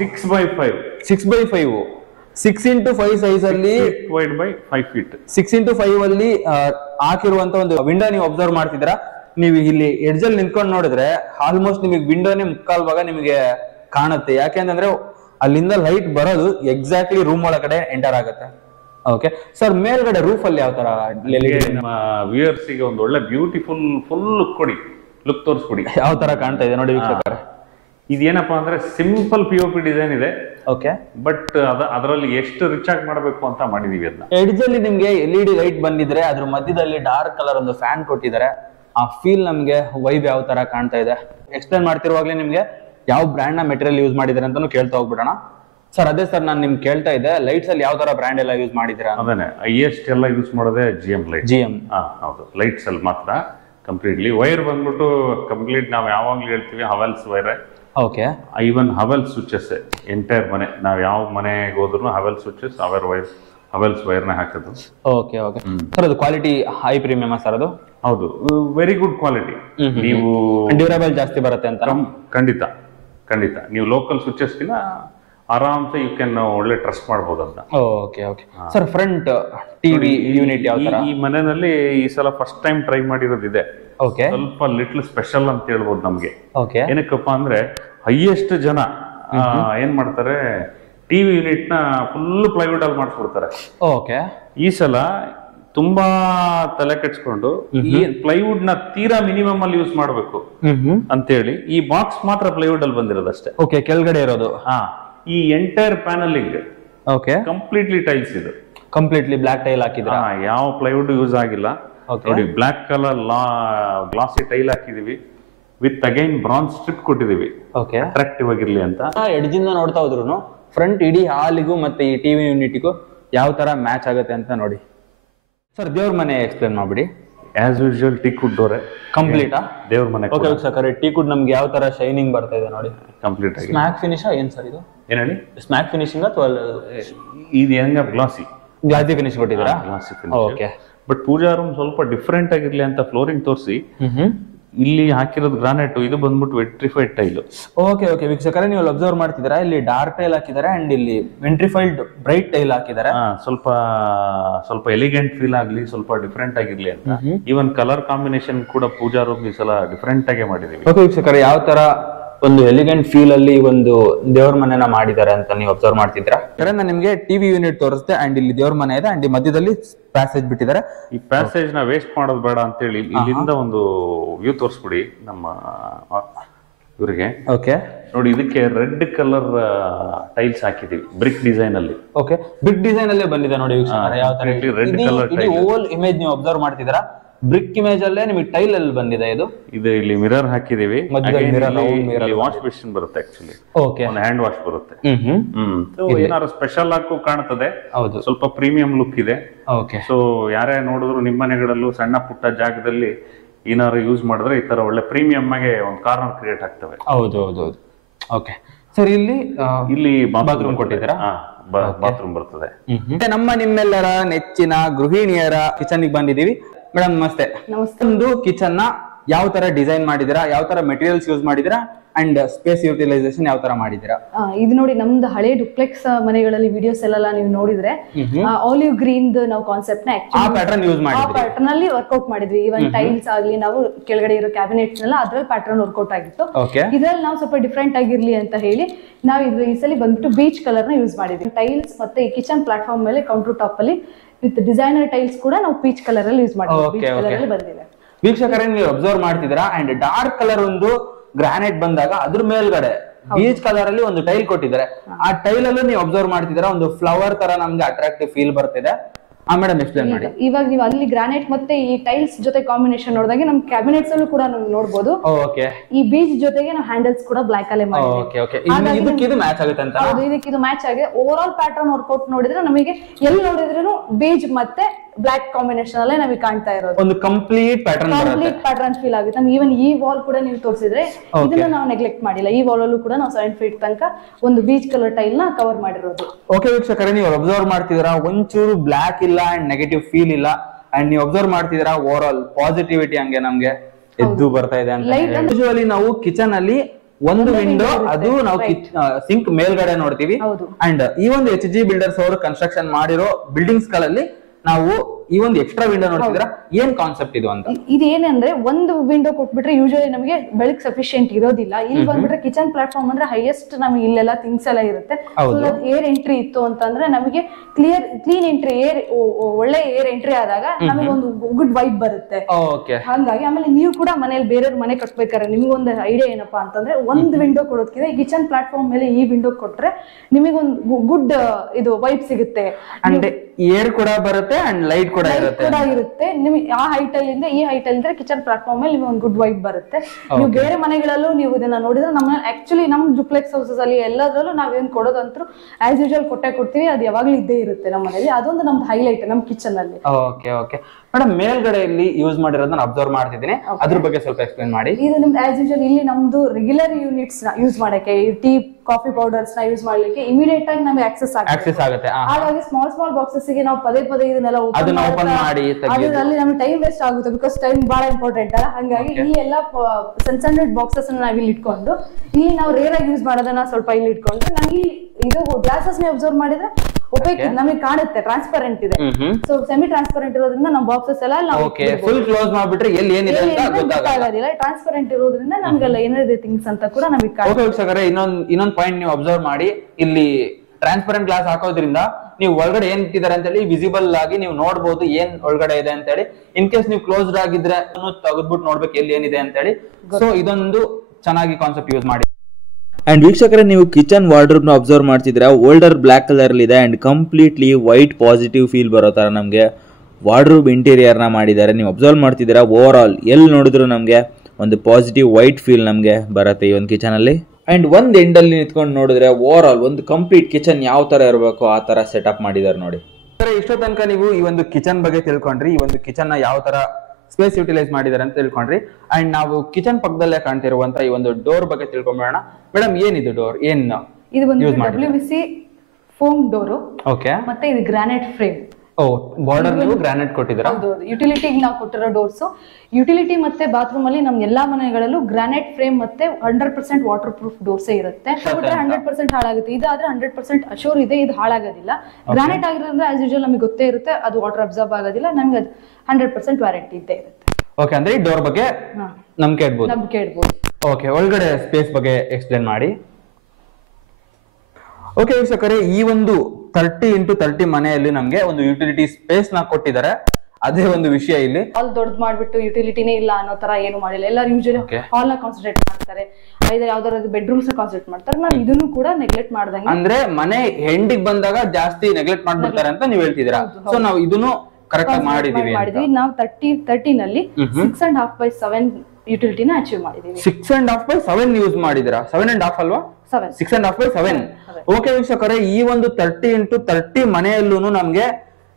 6x5 6x5 6x5 ಸೈಜ್ ಅಲ್ಲಿ, ವೈಡ್ ಬೈ 5 ಫೀಟ್. 6x5 ಅಲ್ಲಿ ಹಾಕಿರುವಂತ ಒಂದು ವಿಂಡೋ ನೀವು ಅಬ್ಸರ್ವ್ ಮಾಡ್ತಿದ್ದೀರಾ. ನೀವು ಇಲ್ಲಿ ಎಡ್ಜ್ ಅಲ್ಲಿ ನಿಂತ್ಕೊಂಡು ನೋಡಿದ್ರೆ ಆಲ್ಮೋಸ್ಟ್ ನಿಮಗೆ ವಿಂಡೋನೇ ಮುಕ್ಕಾಲ್ ಭಾಗ ನಿಮಗೆ ಕಾಣುತ್ತೆ. ಯಾಕೆಂದ್ರೆ ಅಲ್ಲಿಂದ ಲೈಟ್ ಬರೋದು ಎಕ್ಸಾಕ್ಟ್ಲಿ ರೂಮ್ ಒಳಗಡೆ ಎಂಟರ್ ಆಗುತ್ತೆ. ಓಕೆ ಸರ್, ಮೇಲ್ಗಡೆ ರೂಫ್ ಅಲ್ಲಿ ಯಾವ ತರ ನಮ್ಮ ವ್ಯೂಯರ್ಸ್ ಗೆ ಒಂದು ಒಳ್ಳೆ ಬ್ಯೂಟಿಫುಲ್ ಫುಲ್ ಲುಕ್ ಕೊಡಿ, ಲುಕ್ ತೋರಿಸ್ಕೊಡಿ. ಯಾವ ತರ ಕಾಣ್ತಾ ಇದೆ ನೋಡಿ ವೀಕ್ಷಕರೇ. ಇದೇನಪ್ಪಾ ಅಂದ್ರೆ ಸಿಂಪಲ್ POP ಡಿಸೈನ್ ಇದೆ. ಓಕೆ, ಬಟ್ ಅದರಲ್ಲಿ ಎಷ್ಟು ರಿಚ್ ಆಗಿ ಮಾಡಬೇಕು ಅಂತ ಮಾಡಿದೀವಿ ಅದನ್ನ. ಎಡ್ಜ್ ಅಲ್ಲಿ ನಿಮ್ಗೆ LED ಲೈಟ್ ಬಂದಿದ್ರೆ ಅದ್ರ ಮಧ್ಯದಲ್ಲಿ ಡಾರ್ಕ್ ಕಲರ್ ಒಂದು ಫ್ಯಾನ್ ಕೊಟ್ಟಿದ್ದಾರೆ. ಆ ಫೀಲ್ ನಮ್ಗೆ ವೈಬ್ ಯಾವ ತರ ಕಾಣ್ತಾ ಇದೆ. ಎಕ್ಸ್ಪ್ಲೇನ್ ಮಾಡ್ತಿರುವಾಗ್ಲೇ ನಿಮ್ಗೆ ಯಾವ ಬ್ರ್ಯಾಂಡ್ ನ ಮೆಟೀರಿಯಲ್ ಯೂಸ್ ಮಾಡಿದ್ರೆ ಅಂತಾನು ಕೇಳ್ತಾ ಹೋಗ್ಬಿಡೋಣ. ಸರ್ ಅದೇ ಸರ್, ನಾನು ನಿಮ್ಗೆ ಕೇಳ್ತಾ ಇದ್ದೆ, ಲೈಟ್ಸ್ ಅಲ್ಲಿ ಯಾವ ತರ ಬ್ರ್ಯಾಂಡ್ ಎಲ್ಲ ಯೂಸ್ ಮಾಡಿದಿರಾ? ಅದೇನೆ ಹೈಯೆಸ್ಟ್ ಎಲ್ಲ ಯೂಸ್ ಮಾಡೋದೇ GM ಲೈಟ್. GM, ಹೌದು. ಲೈಟ್ಸ್ ಅಲ್ಲಿ ಮಾತ್ರ ಕಂಪ್ಲೀಟ್ಲಿ. ವೈರ್ ಬಂದ್ಬಿಟ್ಟು ಕಂಪ್ಲೀಟ್ ನಾವು ಯಾವಾಗ್ಲೂ ಹೇಳ್ತೀವಿ Havells wire. Okay, even Havells switches entire ಮನೆ, ನಾವು ಯಾವ ಮನೆಗೆ ಹೋದ್ರು ಹವೆಲ್ಸ್ ಸ್ವಿಚಸ್, ಹವೆಲ್ಸ್ ವೈರ್ನ ಹಾಕೋದು. ಓಕೆ ಓಕೆ ಸರ್, ಅದು ಕ್ವಾಲಿಟಿ ಹೈ ಪ್ರೀಮಿಯಮ್ ಸರ್ ಅದು? ಹೌದು, ವೆರಿ ಗುಡ್ ಕ್ವಾಲಿಟಿ. ನೀವು ಡ್ಯೂರಬಲ್ ಜಾಸ್ತಿ ಬರುತ್ತೆ ಅಂತ? ಖಂಡಿತ ಖಂಡಿತ. ನೀವು ಲೋಕಲ್ ಸ್ವಿಚಸ್ಗಿನ ಆರಾಮ್ಸೆ ಯು ಕ್ಯಾನ್ ಒಳ್ಳೆ ಟ್ರಸ್ಟ್ ಮಾಡಬಹುದು ಅಂತ. Okay okay sir, front TV unit ಯಾವ ತರ? ಈ ಮನೆಯಲ್ಲಿ ಈ ಸಲ ಫಸ್ಟ್ ಟೈಮ್ ಟ್ರೈ ಮಾಡಿರೋದಿದೆ. ಓಕೆ, ಸ್ವಲ್ಪ ಲಿಟ್ಲ್ ಸ್ಪೆಷಲ್ ಅಂತ ಹೇಳ್ಬೋದು ನಮ್ಗೆ. ಓಕೆ, ಏನಕ್ಕಪ್ಪ ಅಂದ್ರೆ ಹೈಯೆಸ್ಟ್ ಜನ ಏನ್ ಮಾಡ್ತಾರೆ, ಟಿವಿ ಯೂನಿಟ್ ನ ಫುಲ್ ಪ್ಲೈವುಡ್ ಅಲ್ಲಿ ಮಾಡಿಸ್ಬಿಡ್ತಾರೆ. ಓಕೆ, ಈ ಸಲ ತುಂಬಾ ತಲೆ ಕೆಡ್ಸ್ಕೊಂಡು ಈ ಪ್ಲೈವುಡ್ ನ ತೀರಾ ಮಿನಿಮಮ್ ಅಲ್ಲಿ ಯೂಸ್ ಮಾಡ್ಬೇಕು ಅಂತೇಳಿ ಈ ಬಾಕ್ಸ್ ಮಾತ್ರ ಪ್ಲೈವುಡ್ ಅಲ್ಲಿ ಬಂದಿರೋದಷ್ಟೇ. ಓಕೆ, ಕೆಳಗಡೆ ಇರೋದು. ಈ entire panelling okay, completely tiles ಇದು. ಕಂಪ್ಲೀಟ್ಲಿ ಬ್ಲಾಕ್ ಟೈಲ್ ಹಾಕಿದ್ರೆ ಯಾವ ಪ್ಲೈವುಡ್ ಯೂಸ್ ಆಗಿಲ್ಲ ನೋಡಿ. ಬ್ಲಾಕ್ ಕಲರ್ ಗ್ಲಾಸಿ ಟೈಲ್ ಹಾಕಿದೀವಿ, ವಿತ್ ಅಗೈನ್ ಬ್ರಾನ್ಸ್ ಸ್ಟ್ರಿಪ್ ಕೊಟ್ಟಿದೀವಿ. ಓಕೆ, ಅಟ್ರಾಕ್ಟಿವ್ ಆಗಿರ್ಲಿ ಅಂತ. ಎಡ್ಜಿಂದ ನೋಡ್ತಾ ಹೋದ್ರು ಫ್ರಂಟ್ ಇಡೀ ಹಾಲಿಗೂ ಮತ್ತೆ ಈ ಟಿವಿ ಯೂನಿಟ್ಗೂ ಯಾವ ತರ ಮ್ಯಾಚ್ ಆಗುತ್ತೆ ಅಂತ ನೋಡಿ. ಸರ್ ದೇವ್ರ ಮನೆ ಎಕ್ಸ್ಪ್ಲೇನ್ ಮಾಡ್ಬಿಡಿ. ಆಸ್ ಯೂಶುವಲ್ ಟೀಕ್ವುಡ್ ಡೋರೆ ಕಂಪ್ಲೀಟಾ ದೇವ್ರ ಮನೆ. ಓಕೆ ಸರ್, ಟೀಕ್ವುಡ್ ನಮ್ಗೆ ಯಾವ ತರ ಶೈನಿಂಗ್ ಬರ್ತಾ ಇದೆ ನೋಡಿ. ಕಂಪ್ಲೀಟ್ ಆಗಿ ಸ್ಮ್ಯಾಕ್ ಫಿನಿಶ್ ಏನ್ ಸರ್ ಇದು? ಏನ್ ಹೇಳಿ? ಸ್ಮ್ಯಾಕ್ ಫಿನಿಶಿಂಗ್ ಅಥವಾ ಇದು ಹೆಂಗ ಗ್ಲಾಸಿ ಫಿನಿಶ್ ಕೊಟ್ಟಿದ್ದೀರಾ? ಗ್ಲಾಸಿ ಓಕೆ, ಬಟ್ ಪೂಜಾ ರೂಮ್ ಸ್ವಲ್ಪ ಡಿಫ್ರೆಂಟ್ ಆಗಿರ್ಲಿ ಅಂತ ಫ್ಲೋರಿಂಗ್ ತೋರಿಸಿ ಇಲ್ಲಿ ಹಾಕಿರೋದು ಗ್ರಾನೈಟ್, ಇದು ಬಂದ್ಬಿಟ್ಟು ವೆಟ್ರಿಫೈಡ್ ಟೈಲ್. ಓಕೆ ಓಕೆ ವೀಕ್ಷಕರೇ, ನೀವು ಅಬ್ಸರ್ವ್ ಮಾಡ್ತಿದ್ದೀರಾ, ಇಲ್ಲಿ ಡಾರ್ಕ್ ಟೈಲ್ ಹಾಕಿದ್ದಾರೆ ಅಂಡ್ ಇಲ್ಲಿ ವೆಟ್ರಿಫೈಡ್ ಬ್ರೈಟ್ ಟೈಲ್ ಹಾಕಿದ್ದಾರೆ. ಸ್ವಲ್ಪ ಎಲಿಗೆಂಟ್ ಫೀಲ್ ಆಗ್ಲಿ, ಸ್ವಲ್ಪ ಡಿಫ್ರೆಂಟ್ ಆಗಿರ್ಲಿ ಅಂತ. ಈವನ್ ಕಲರ್ ಕಾಂಬಿನೇಷನ್ ಕೂಡ ಪೂಜಾ ರೂಮ್ ಈ ಸಲ ಡಿಫ್ರೆಂಟ್ ಆಗೇ ಮಾಡಿದೀವಿ. ಓಕೆ ವೀಕ್ಷಕರೇ, ಯಾವ ತರ ಒಂದು ಎಲಿಗೆಂಟ್ ಫೀಲ್ ಅಲ್ಲಿ ಒಂದು ದೇವ್ರ ಮನೆನ ಮಾಡಿದ್ದಾರೆ ಅಂತ ನೀವು ಅಬ್ಸರ್ವ್ ಮಾಡ್ತಿದ್ದೀರಾ. ನಾನು ನಿಮ್ಗೆ ಟಿವಿ ಯೂನಿಟ್ ತೋರಿಸ್ತೆ ಅಂಡ್ ಇಲ್ಲಿ ದೇವ್ರ ಮನೆ ಇದೆ ಅಂಡ್ ಈ ಮಧ್ಯದಲ್ಲಿ ಪ್ಯಾಸೇಜ್ ಬಿಟ್ಟಿದ್ದಾರೆ. ಈ ಪ್ಯಾಸೇಜ್ ನ ವೇಸ್ಟ್ ಮಾಡೋದು ಬೇಡ ಅಂತ ಹೇಳಿ ಇಲ್ಲಿಂದ ಒಂದು ವ್ಯೂ ತೋರಿಸ್ಬಿಡಿ. ನಮ್ಮ ಇವ್ರಿಗೆ. ಓಕೆ, ನೋಡಿ ಇದಕ್ಕೆ ರೆಡ್ ಕಲರ್ ಟೈಲ್ಸ್ ಹಾಕಿದೀವಿ ಬ್ರಿಕ್ ಡಿಸೈನ್ ಅಲ್ಲಿ. ಓಕೆ, ಬ್ರಿಕ್ ಡಿಸೈನ್ ಅಲ್ಲೇ ಬಂದಿದೆ ನೋಡಿ ಯಾವ ತರ ರೆಡ್ ಕಲರ್ ಇಡೀ ಓಲ್ ಇಮೇಜ್ ನೀವು ಅಬ್ಸರ್ವ್ ಮಾಡ್ತಿದ್ದೀರಾ. ಬ್ರಿಕ್ ಇಮೇಜ್ ಅಲ್ಲೇ ನಿಮಗೆ ಟೈಲ್ ಅಲ್ಲಿ ಬಂದಿದೆ. ಇದು ಇಲ್ಲಿ ಮಿರರ್ ಹಾಕಿದೀವಿ, ವಾಶ್ ಬೇಸಿನ್ ಬರುತ್ತೆ ಆಕ್ಚುಲಿ. ಓಕೆ, ಒಂದು ಹ್ಯಾಂಡ್ ವಾಶ್ ಬರುತ್ತೆ. ಏನಾದ್ರು ಸ್ಪೆಷಲ್ ಆಗೂ ಕಾಣ್ತದೆ. ಹೌದು, ಸ್ವಲ್ಪ ಪ್ರೀಮಿಯಂ ಲುಕ್ ಇದೆ. ಓಕೆ, ಸೊ ಯಾರೇ ನೋಡಿದ್ರು ನಿಮ್ಮ ಮನೆಗಳಲ್ಲೂ ಸಣ್ಣ ಪುಟ್ಟ ಜಾಗದಲ್ಲಿ ಏನಾದ್ರು ಯೂಸ್ ಮಾಡಿದ್ರೆ ಈ ತರ ಒಳ್ಳೆ ಪ್ರೀಮಿಯಂ ಆಗಿ ಒಂದು ಕಾರ್ನರ್ ಕ್ರಿಯೇಟ್ ಆಗ್ತವೆ. ಹೌದು ಹೌದು ಹೌದು. ಓಕೆ ಸರ್, ಇಲ್ಲಿ ಬಾತ್ರೂಮ್ ಕೊಟ್ಟಿದ್ದೀರಾ? ಬಾತ್ರೂಮ್ ಬರ್ತದೆ. ನಮ್ಮ ನಿಮ್ಮೆಲ್ಲರ ನೆಚ್ಚಿನ ಗೃಹಿಣಿಯರ ಕಿಚನ್ ಗೆ ಬಂದಿದೀವಿ. ಮೇಡಮ್ ನಮಸ್ತೆ. ನಮಸ್ತೆ. ಒಂದು ಕಿಚನ್ ನ ಯಾವ ತರ ಡಿಸೈನ್ ಮಾಡಿದಿರಾ, ಯಾವ ತರ ಮೆಟೀರಿಯಲ್ಸ್ ಯೂಸ್ ಮಾಡಿದಿರಾ ಅಂಡ್ ಸ್ಪೇಸ್ ಯುಟಿಲೈಸೇಷನ್ ಯಾವ ತರ ಮಾಡಿದಿರಾ? ಇದು ನೋಡಿ ನಮ್ದು ಹಳೆ ಡುಪ್ಲೆಕ್ಸ್ ಮನೆಗಳಲ್ಲಿ ವಿಡಿಯೋಸ್ ಎಲ್ಲ ನೀವು ನೋಡಿದ್ರೆ ಆಲಿವ್ ಗ್ರೀನ್ ನಾವು ಕಾನ್ಸೆಪ್ಟ್ ನ ಆ ಪ್ಯಾಟರ್ನ್ ಯೂಸ್ ಮಾಡಿದ್ವಿ. ಪ್ಯಾಟರ್ನ್ ಅಲ್ಲಿ ವರ್ಕೌಟ್ ಮಾಡಿದ್ವಿ. ಇವನ್ ಟೈಲ್ಸ್ ಆಗ್ಲಿ, ನಾವು ಕೆಳಗಡೆ ಇರೋ ಕ್ಯಾಬಿನೆಟ್ಸ್ ಎಲ್ಲ ಅದ್ರಲ್ಲಿ ಪ್ಯಾಟರ್ನ್ ವರ್ಕೌಟ್ ಆಗಿತ್ತು. ಇದ್ರಲ್ಲಿ ನಾವು ಸ್ವಲ್ಪ ಡಿಫ್ರೆಂಟ್ ಆಗಿರ್ಲಿ ಅಂತ ಹೇಳಿ ನಾವು ಈ ಸಲ ಬಂದ್ಬಿಟ್ಟು ಬೀಚ್ ಕಲರ್ ನ ಯೂಸ್ ಮಾಡಿದ್ವಿ. ಟೈಲ್ಸ್ ಮತ್ತೆ ಈ ಕಿಚನ್ ಪ್ಲಾಟ್ಫಾರ್ಮ್ ಮೇಲೆ ಕೌಂಟರ್ ಟಾಪ್ ಅಲ್ಲಿ ವಿತ್ ಡಿಸೈನರ್ ಟೈಲ್ಸ್ ಕೂಡ ನಾವು ಪೀಚ್ ಕಲರ್ ಅಲ್ಲಿ ಯೂಸ್ ಮಾಡಿದ್ವಿ. ಬೀಚ್ ಕಲರ್ ಅಲ್ಲಿ ಬಂದಿದೆ. ವೀಕ್ಷಕರೇ, ನೀವು ಅಬ್ಸರ್ವ್ ಮಾಡ್ತಿದ್ದೀರಾ. ಅಂಡ್ ಡಾರ್ಕ್ ಕಲರ್ ಒಂದು ಗ್ರಾನೈಟ್ ಬಂದಾಗ ಅದ್ರ ಮೇಲ್ಗಡೆ ಬೀಚ್ ಕಲರ್ ಅಲ್ಲಿ ಒಂದು ಟೈಲ್ ಕೊಟ್ಟಿದ್ದಾರೆ. ಆ ಟೈಲ್ ಅಲ್ಲೂ ನೀವು ಅಬ್ಸರ್ವ್ ಮಾಡ್ತಿದ್ದೀರಾ, ಒಂದು ಫ್ಲವರ್ ತರ ನಮ್ಗೆ ಅಟ್ರಾಕ್ಟಿವ್ ಫೀಲ್ ಬರ್ತಿದೆ. ಮೇಡಮ್ ಎಕ್ಸ್ಪ್ಲೇನ್ ಮಾಡಿ. ಇವಾಗ ನೀವು ಅಲ್ಲಿ ಗ್ರಾನೈಟ್ ಮತ್ತೆ ಈ ಟೈಲ್ಸ್ ಜೊತೆ ಕಾಂಬಿನೇಷನ್ ನೋಡಿದಾಗ ನಮ್ ಕ್ಯಾಬಿನೆಟ್ಸ್ ಅಲ್ಲೂ ಕೂಡ ನಾವು ನೋಡಬಹುದು. ಈ ಬೀಚ್ ಜೊತೆಗೆ ನಾವು ಹ್ಯಾಂಡಲ್ಸ್ ಕೂಡ ಬ್ಲಾಕ್ ಅಲ್ಲೇ ಮಾಡಿದ್ವಿ. ಇದಕ್ಕೆ ಮ್ಯಾಚ್ ಆಗುತ್ತೆ ಅಂತ. ಹೌದು, ಇದಕ್ಕೆ ಇದು ಮ್ಯಾಚ್ ಆಗಿ ಓವರ್ ಆಲ್ ಪ್ಯಾಟರ್ನ್ ವರ್ಕೌಟ್ ನೋಡಿದ್ರೆ ನಮಗೆ ಎಲ್ಲಿ ನೋಡಿದ್ರು ಬೀಚ್ ಮತ್ತೆ ಬ್ಲಾಕ್ ಕಾಂಬಿನೇಷನ್ ಅಲ್ಲೇ ನಮಗೆ ಕಾಣ್ತಾ ಇರೋದು. ಒಂದು ಕಂಪ್ಲೀಟ್ ಪ್ಯಾಟರ್ನ್ ಫೀಲ್ ಆಗುತ್ತೆ ನಮ್ಗೆ. ಈವನ್ ಈ ವಾಲ್ ಕೂಡ ನೀವು ತೋರಿಸಿದ್ರೆ ಇದನ್ನ ನಾವು ನೆಗ್ಲೆಕ್ಟ್ ಮಾಡಿಲ್ಲ. ಈ ವಾಲ್ ಅಲ್ಲೂ ಕೂಡ ನಾವು 7 ಫೀಟ್ ತನಕ ಒಂದು ಬೀಚ್ ಕಲರ್ ಟೈಲ್ ನ ಕವರ್ ಮಾಡಿರೋದು. ಓಕೆ ವೀಕ್ಷಕರೇ, ನೀವು ಅಬ್ಸರ್ವ್ ಮಾಡ್ತಿದ್ದೀರಾ, ಒಂಚೂರು ಬ್ಲಾಕ್ ಇಲ್ಲ ಅಂಡ್ ನೆಗೆಟಿವ್ ಫೀಲ್ ಇಲ್ಲ. ಅಂಡ್ ನೀವು ಅಬ್ಸರ್ವ್ ಮಾಡ್ತಿದ್ದೀರಾ, ಓವರ್ ಆಲ್ ಪಾಸಿಟಿವಿಟಿ ಹಂಗೆ ನಮ್ಗೆ ಎದ್ದು ಬರ್ತಾ ಇದೆ ಅಂತ. ಯೂಶುವಲಿ ನಾವು ಕಿಚನ್ ಅಲ್ಲಿ ಒಂದು ವಿಂಡೋ, ಅದು ನಾವು ಸಿಂಕ್ ಮೇಲ್ಗಡೆ ನೋಡ್ತೀವಿ. ಅಂಡ್ ಈ ಒಂದು HG ಬಿಲ್ಡರ್ಸ್ ಅವರು ಕನ್ಸ್ಟ್ರಕ್ಷನ್ ಮಾಡಿರೋ ಬಿಲ್ಡಿಂಗ್ಸ್ ಗಳಲ್ಲಿ ನಾವು ಈ ಒಂದು ಎಕ್ಸ್ಟ್ರಾ ವಿಂಡೋ ನೋಡ್ತಿದ್ರ. ಏನ್ ಕಾನ್ಸೆಪ್ಟ್ ಇದು ಅಂತ? ಇದು ಏನಂದ್ರೆ ಒಂದು ವಿಂಡೋ ಕೊಟ್ಬಿಟ್ರೆ ಯೂಶುವಲಿ ನಮಗೆ ಬೆಳಕು ಸಫಿಶಿಯಂಟ್ ಇರೋದಿಲ್ಲ. ಇಲ್ಲಿ ಬಂದ್ಬಿಟ್ರೆ ಕಿಚನ್ ಪ್ಲಾಟ್ಫಾರ್ಮ್ ಅಂದ್ರೆ ಹೈಯೆಸ್ಟ್ ನಮಗೆ ಇಲ್ಲೆಲ್ಲ ಥಿಂಗ್ಸ್ ಎಲ್ಲ ಇರುತ್ತೆ. ಏರ್ ಎಂಟ್ರಿ ಇತ್ತು ಅಂತಂದ್ರೆ ನಮಗೆ ಕ್ಲೀನ್ ಎಂಟ್ರಿ, ಒಳ್ಳೆ ಏರ್ ಎಂಟ್ರಿ ಆದಾಗ ನಮಗೆ ಒಂದು ಗುಡ್ ವೈಬ್ ಬರುತ್ತೆ. ಹಾಗಾಗಿ ಆಮೇಲೆ ನೀವು ಕೂಡ ಮನೇಲಿ ಬೇರೆಯವ್ರ ಮನೆ ಕಟ್ಬೇಕಾದ್ರೆ ನಿಮ್ಗೊಂದು ಐಡಿಯಾ ಏನಪ್ಪಾ ಅಂತಂದ್ರೆ ಒಂದು ವಿಂಡೋ ಕೊಡೋದಕ್ಕಿಂತ ಈ ಕಿಚನ್ ಪ್ಲಾಟ್ಫಾರ್ಮ್ ಮೇಲೆ ಈ ವಿಂಡೋ ಕೊಟ್ರೆ ನಿಮಗೊಂದು ಗುಡ್ ಇದು ವೈಬ್ ಸಿಗುತ್ತೆ. ಏರ್ ಕೂಡ ಬರುತ್ತೆ ಅಂಡ್ ಲೈಟ್ ಕೂಡ ಇರುತ್ತೆ. ನಿಮಗೆ ಆ ಹೈಟ್ ಅಲ್ಲಿ ಈ ಹೈಟ್ ಅಲ್ಲಿ ಕಿಚನ್ ಪ್ಲಾಟ್ಫಾರ್ಮ್ ಅಲ್ಲಿ ನಿಮಗೆ ಒಂದು ಗುಡ್ ವೈಬ್ ಬರುತ್ತೆ. ನೀವು ಬೇರೆ ಮನೆಗಳಲ್ಲೂ ನೀವು ಇದನ್ನ ನೋಡಿದ್ರೆ ನಮ್ಮ ಆಕ್ಚುಲಿ ನಮ್ ಡುಪ್ಲೆಕ್ಸ್ ಹೌಸಸ್ ಅಲ್ಲಿ ಎಲ್ಲದರಲ್ಲೂ ನಾವೇನ್ ಕೊಡೋದಂತೂ ಆಸ್ ಯೂಶುವಲ್ ಕೊಡ್ತೀವಿ. ಅದು ಯಾವಾಗ್ಲೂ ಇದ್ದೇ ಇರುತ್ತೆ ನಮ್ಮ ಮನೆಯಲ್ಲಿ. ಅದೊಂದು ನಮ್ದು ಹೈಲೈಟ್ ನಮ್ ಕಿಚನ್ ಅಲ್ಲಿ. ಮೇಡಮ್, ಮೇಲ್ಗಡೆ ಇಲ್ಲಿ ಯೂಸ್ ಮಾಡಿರೋದನ್ನ ಅಬ್ಸರ್ವ್ ಮಾಡ್ತಿದ್ದೀನಿ, ಅದ್ರ ಬಗ್ಗೆ ಸ್ವಲ್ಪ ಎಕ್ಸ್ಪ್ಲೇನ್ ಮಾಡಿ. ಇದು ನಿಮ್ದು ಆಸ್ ಯೂಶುವಲ್ ಇಲ್ಲಿ ನಮ್ದು ರೆಗ್ಯುಲರ್ ಯೂನಿಟ್ಸ್ ನ ಯೂಸ್ ಮಾಡಕ್ಕೆ, ಟೀ ಕಾಫಿ ಪೌಡರ್ಸ್ ನ ಯೂಸ್ ಮಾಡ್ಲಿಕ್ಕೆ ಇಮಿಡಿಯೇಟ್ ಆಗಿ ನಮಗೆ ಆಕ್ಸೆಸ್ ಆಗುತ್ತೆ. ಹಾಗಾಗಿ ಸ್ಮಾಲ್ ಬಾಕ್ಸಸ್ ಗೆ ನಾವು ಪದೇ ಇದನ್ನೆಲ್ಲ ಓಪನ್ ಮಾಡಿ ಅಲ್ಲಿ ನಮ್ಗೆ ಟೈಮ್ ವೇಸ್ಟ್ ಆಗುತ್ತೆ. ಬಿಕಾಸ್ ಟೈಮ್ ಬಹಳ ಇಂಪಾರ್ಟೆಂಟ್ ಅಲ್ಲ. ಹಾಗಾಗಿ ಇಲ್ಲಿ ಎಲ್ಲ ಸಣ್ಣ ಬಾಕ್ಸಸ್ ನಾವ್ ಇಲ್ಲಿ ಇಟ್ಕೊಂಡು, ಇಲ್ಲಿ ನಾವು ರೇರ್ ಆಗಿ ಯೂಸ್ ಮಾಡೋದನ್ನ ಸ್ವಲ್ಪ ಇಲ್ಲಿ ಇಟ್ಕೊಂಡ್ರೆ ನಮ್ಗೆ ಇದು ಗ್ಲಾಸಸ್ ನ ಅಬ್ಸರ್ವ್ ಮಾಡಿದ್ರೆ ಒಪೇಕ್ ನಮಗೆ ಕಾಣುತ್ತೆ, ಟ್ರಾನ್ಸ್ಪರೆಂಟ್ ಇದೆ. ಸೊ ಸೆಮಿ ಟ್ರಾನ್ಸ್ಪರೆಂಟ್ ಇರೋದ್ರಿಂದ ನಮ್ಮ ಬಾಕ್ಸಸ್ ಎಲ್ಲ ಫುಲ್ ಕ್ಲೋಸ್ ಮಾಡ್ಬಿಟ್ರೆ ಎಲ್ಲಿ ಏನಿದೆ ಅಂತ ಗೊತ್ತಾಗೋದಿಲ್ಲ. ಟ್ರಾನ್ಸ್ಪರೆಂಟ್ ಇರೋದ್ರಿಂದ ನಮ್ಗೆಲ್ಲ ಏನಿದೆ ಥಿಂಗ್ಸ್ ಅಂತ ಕೂಡ ನಮಗೆ ಕಾಣುತ್ತೆ. ಇನ್ನೊಂದು ಪಾಯಿಂಟ್ ನೀವು ಅಬ್ಸರ್ವ್ ಮಾಡಿ, ಇಲ್ಲಿ ಟ್ರಾನ್ಸ್ಪರೆಂಟ್ ಗ್ಲಾಸ್ ಹಾಕೋದ್ರಿಂದ ನೀವು ಒಳಗಡೆ ಏನ್ ಇಟ್ಟಿದ್ದಾರೆ ಅಂತ ಹೇಳಿ ವಿಸಿಬಲ್ ಆಗಿ ನೀವು ನೋಡಬಹುದು ಏನ್ ಒಳಗಡೆ ಇದೆ ಅಂತ ಹೇಳಿ. ಇನ್ ಕೇಸ್ ನೀವು ಕ್ಲೋಸ್ಡ್ ಆಗಿದ್ರೆ ತೆಗೆದ್ಬಿಟ್ಟು ನೋಡ್ಬೇಕು ಎಲ್ಲಿ ಏನಿದೆ ಅಂತ ಹೇಳಿ. ಸೊ ಇದೊಂದು ಚೆನ್ನಾಗಿ ಕಾನ್ಸೆಪ್ಟ್ ಯೂಸ್ ಮಾಡಿ. ಅಂಡ್ ವೀಕ್ಷಕರೇ, ನೀವು ಕಿಚನ್ ವಾರ್ಡ್ರೋಬ್ ನ ಅಬ್ಸರ್ವ್ ಮಾಡ್ತಿದ್ದೀರಾ. ಓಲ್ಡರ್ ಬ್ಲ್ಯಾಕ್ ಕಲರ್ ಇದೆ and completely white positive feel ಬರೋ ತರ ನಮಗೆ ವಾರ್ಡ್ರೋಬ್ ಇಂಟೀರಿಯರ್ ನ ಮಾಡಿದ್ದಾರೆ. ನೀವು ಅಬ್ಸರ್ವ್ ಮಾಡ್ತಿದ್ದೀರಾ, ಓವರ್ ಆಲ್ ಎಲ್ಲಿ ನೋಡಿದ್ರು ನಮಗೆ ಒಂದು ಪಾಸಿಟಿವ್ ವೈಟ್ ಫೀಲ್ ನಮಗೆ ಬರುತ್ತೆ ಈ ಒಂದು ಕಿಚನ್ ಅಲ್ಲಿ. ಅಂಡ್ ಒಂದ್ ಎಂಡ್ ಅಲ್ಲಿ ನಿಂತ್ಕೊಂಡು ನೋಡಿದ್ರೆ ಓವರ್ ಆಲ್ ಒಂದು ಕಂಪ್ಲೀಟ್ ಕಿಚನ್ ಯಾವ ತರ ಇರಬೇಕು ಆ ತರ ಸೆಟಪ್ ಮಾಡಿದ್ದಾರೆ ನೋಡಿ. ಇಷ್ಟೋ ತನಕ ನೀವು ಈ ಒಂದು ಕಿಚನ್ ಬಗ್ಗೆ ತಿಳ್ಕೊಂಡ್ರಿ, ಈ ಒಂದು ಕಿಚನ್ ನ ಯಾವ ತರ ಸ್ಪೇಸ್ ಯುಟಿಲೈಸ್ ಮಾಡಿದ್ದಾರೆ ಅಂತ ತಿಳ್ಕೊಂಡ್ರಿ. ಅಂಡ್ ನಾವು ಕಿಚನ್ ಪಕ್ಕದಲ್ಲೇ ಕಾಣ್ತಿರುವಂತ ಈ ಒಂದು ಡೋರ್ ಬಗ್ಗೆ ತಿಳ್ಕೊಂಡ್ಬಿಡೋಣ. ಮೇಡಮ್, ಏನಿದು ಡೋರ್? ಇದು ಒಂದು WVC ಫೋಮ್ ಡೋರ್. ಓಕೆ, ಮತ್ತೆ ಇದು ಗ್ರಾನೈಟ್ ಫ್ರೇಮ್. ಬಾರ್ಡರ್ ಗ್ರಾನೈಟ್ ಕೊಟ್ಟಿದ್ದೀರಾ? ಹೌದು, ಯುಟಿಲಿಟಿಗೆ ನಾವು ಕೊಟ್ಟಿರೋ ಡೋರ್ಸ್. ಯುಟಿಲಿಟಿ ಮತ್ತೆ ಬಾತ್ರೂಮ್ ಅಲ್ಲಿ ನಮ್ ಎಲ್ಲಾ ಮನೆಗಳಲ್ಲೂ ಗ್ರಾನೈಟ್ ಫ್ರೇಮ್ ಮತ್ತೆ 100% ವಾಟರ್ ಪ್ರೂಫ್ ಡೋರ್ಸೇ ಇರುತ್ತೆ. 100% ಹಾಳಾಗುತ್ತೆ. ಇದಾದ್ರೆ 100% ಅಶೋರ್ ಇದೆ, ಇದು ಹಾಳಾಗೋದಿಲ್ಲ. ಗ್ರಾನೈಟ್ ಆಗಿರೋದ್ರಿಂದ ಆಸ್ ಯೂಶುವಲ್ ನಮಗೆ ಗೊತ್ತೇ ಇರುತ್ತೆ, ಅದು ವಾಟರ್ ಅಬ್ಸರ್ವ್ ಆಗೋದಿಲ್ಲ. ನಮ್ಗೆ 100% ವ್ಯಾರಂಟಿ ಇದ್ದೇ ಇರುತ್ತೆ. ಓಕೆ, ಅಂದ್ರೆ ಈ ಡೋರ್ ಬಗ್ಗೆ ನಂಬಿಕೆ ಇಡ್ಬೋದು. ಓಕೆ, ಒಳಗಡೆ ಸ್ಪೇಸ್ ಬಗ್ಗೆ ಎಕ್ಸ್ಪ್ಲೇನ್ ಮಾಡಿ. ಓಕೆ ವೀಕ್ಷಕರೇ, ಈ ಒಂದು 30 x 30 ಮನೆಯಲ್ಲಿ ನಮ್ಗೆ ಒಂದು ಯುಟಿಲಿಟಿ ಸ್ಪೇಸ್ ನ ಕೊಟ್ಟಿದ್ದಾರೆ. ಅದೇ ಒಂದು ವಿಷಯ ಇಲ್ಲಿ. ಹಾಲ್ ದೊಡ್ಡದು ಮಾಡ್ಬಿಟ್ಟು ಯುಟಿಲಿಟಿನೇ ಇಲ್ಲ ಅನ್ನೋ ತರ ಏನು ಮಾಡಿಲ್ಲ. ಎಲ್ಲರೂ ಯೂಶಲಿ ಹಾಲ್ ನ ಕಾನ್ಸಂಟ್ರೇಟ್ ಮಾಡ್ತಾರೆ, ಐದರ್ ಯಾವ್ದಾದ್ರು ಬೆಡ್ರೂಮ್ಸ್ ಕಾನ್ಸಂಟ್ರೇಟ್ ಮಾಡ್ತಾರೆ. ನಾವು ಇದನ್ನು ಕೂಡ ನೆಗ್ಲೆಕ್ಟ್ ಮಾಡ್ದಂಗೆ, ಅಂದ್ರೆ ಮನೆ ಎಂಡಿಗೆ ಬಂದಾಗ ಜಾಸ್ತಿ ನೆಗ್ಲೆಕ್ಟ್ ಮಾಡ್ಬಿಡ್ತಾರೆ ಅಂತ ನೀವ್ ಹೇಳ್ತಿದ್ದೀರಾ. ಸೊ ನಾವು ಇದನ್ನು ಕರೆಕ್ಟ್ ಆಗಿ ಮಾಡಿದೀವಿ. ನಾವು 30 ನಲ್ಲಿ 6.5/7 ಯುಟಿಲಿಟಿನ ಅಚೀವ್ ಮಾಡಿದೀವಿ. 6.5/7 ಯೂಸ್ ಮಾಡಿದಿರಾ? 7.5 ಅಲ್ವಾ? 6.5/7. ಓಕೆ ವೀಕ್ಷಕರೇ, ಈ ಒಂದು 30 into 30 ಮನೆಯಲ್ಲೂ ನಮ್ಗೆ